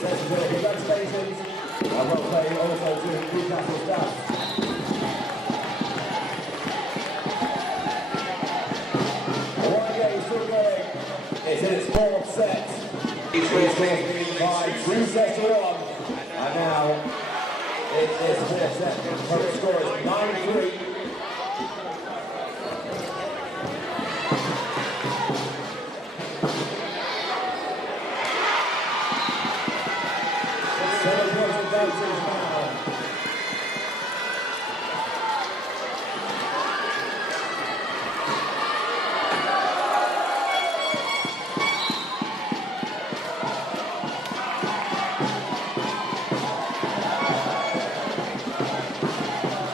sets of congratulations. Well played also to Newcastle staff. The one game still going. It's in its fourth set. Each by 2 sets to 1. And now it is 4 sets.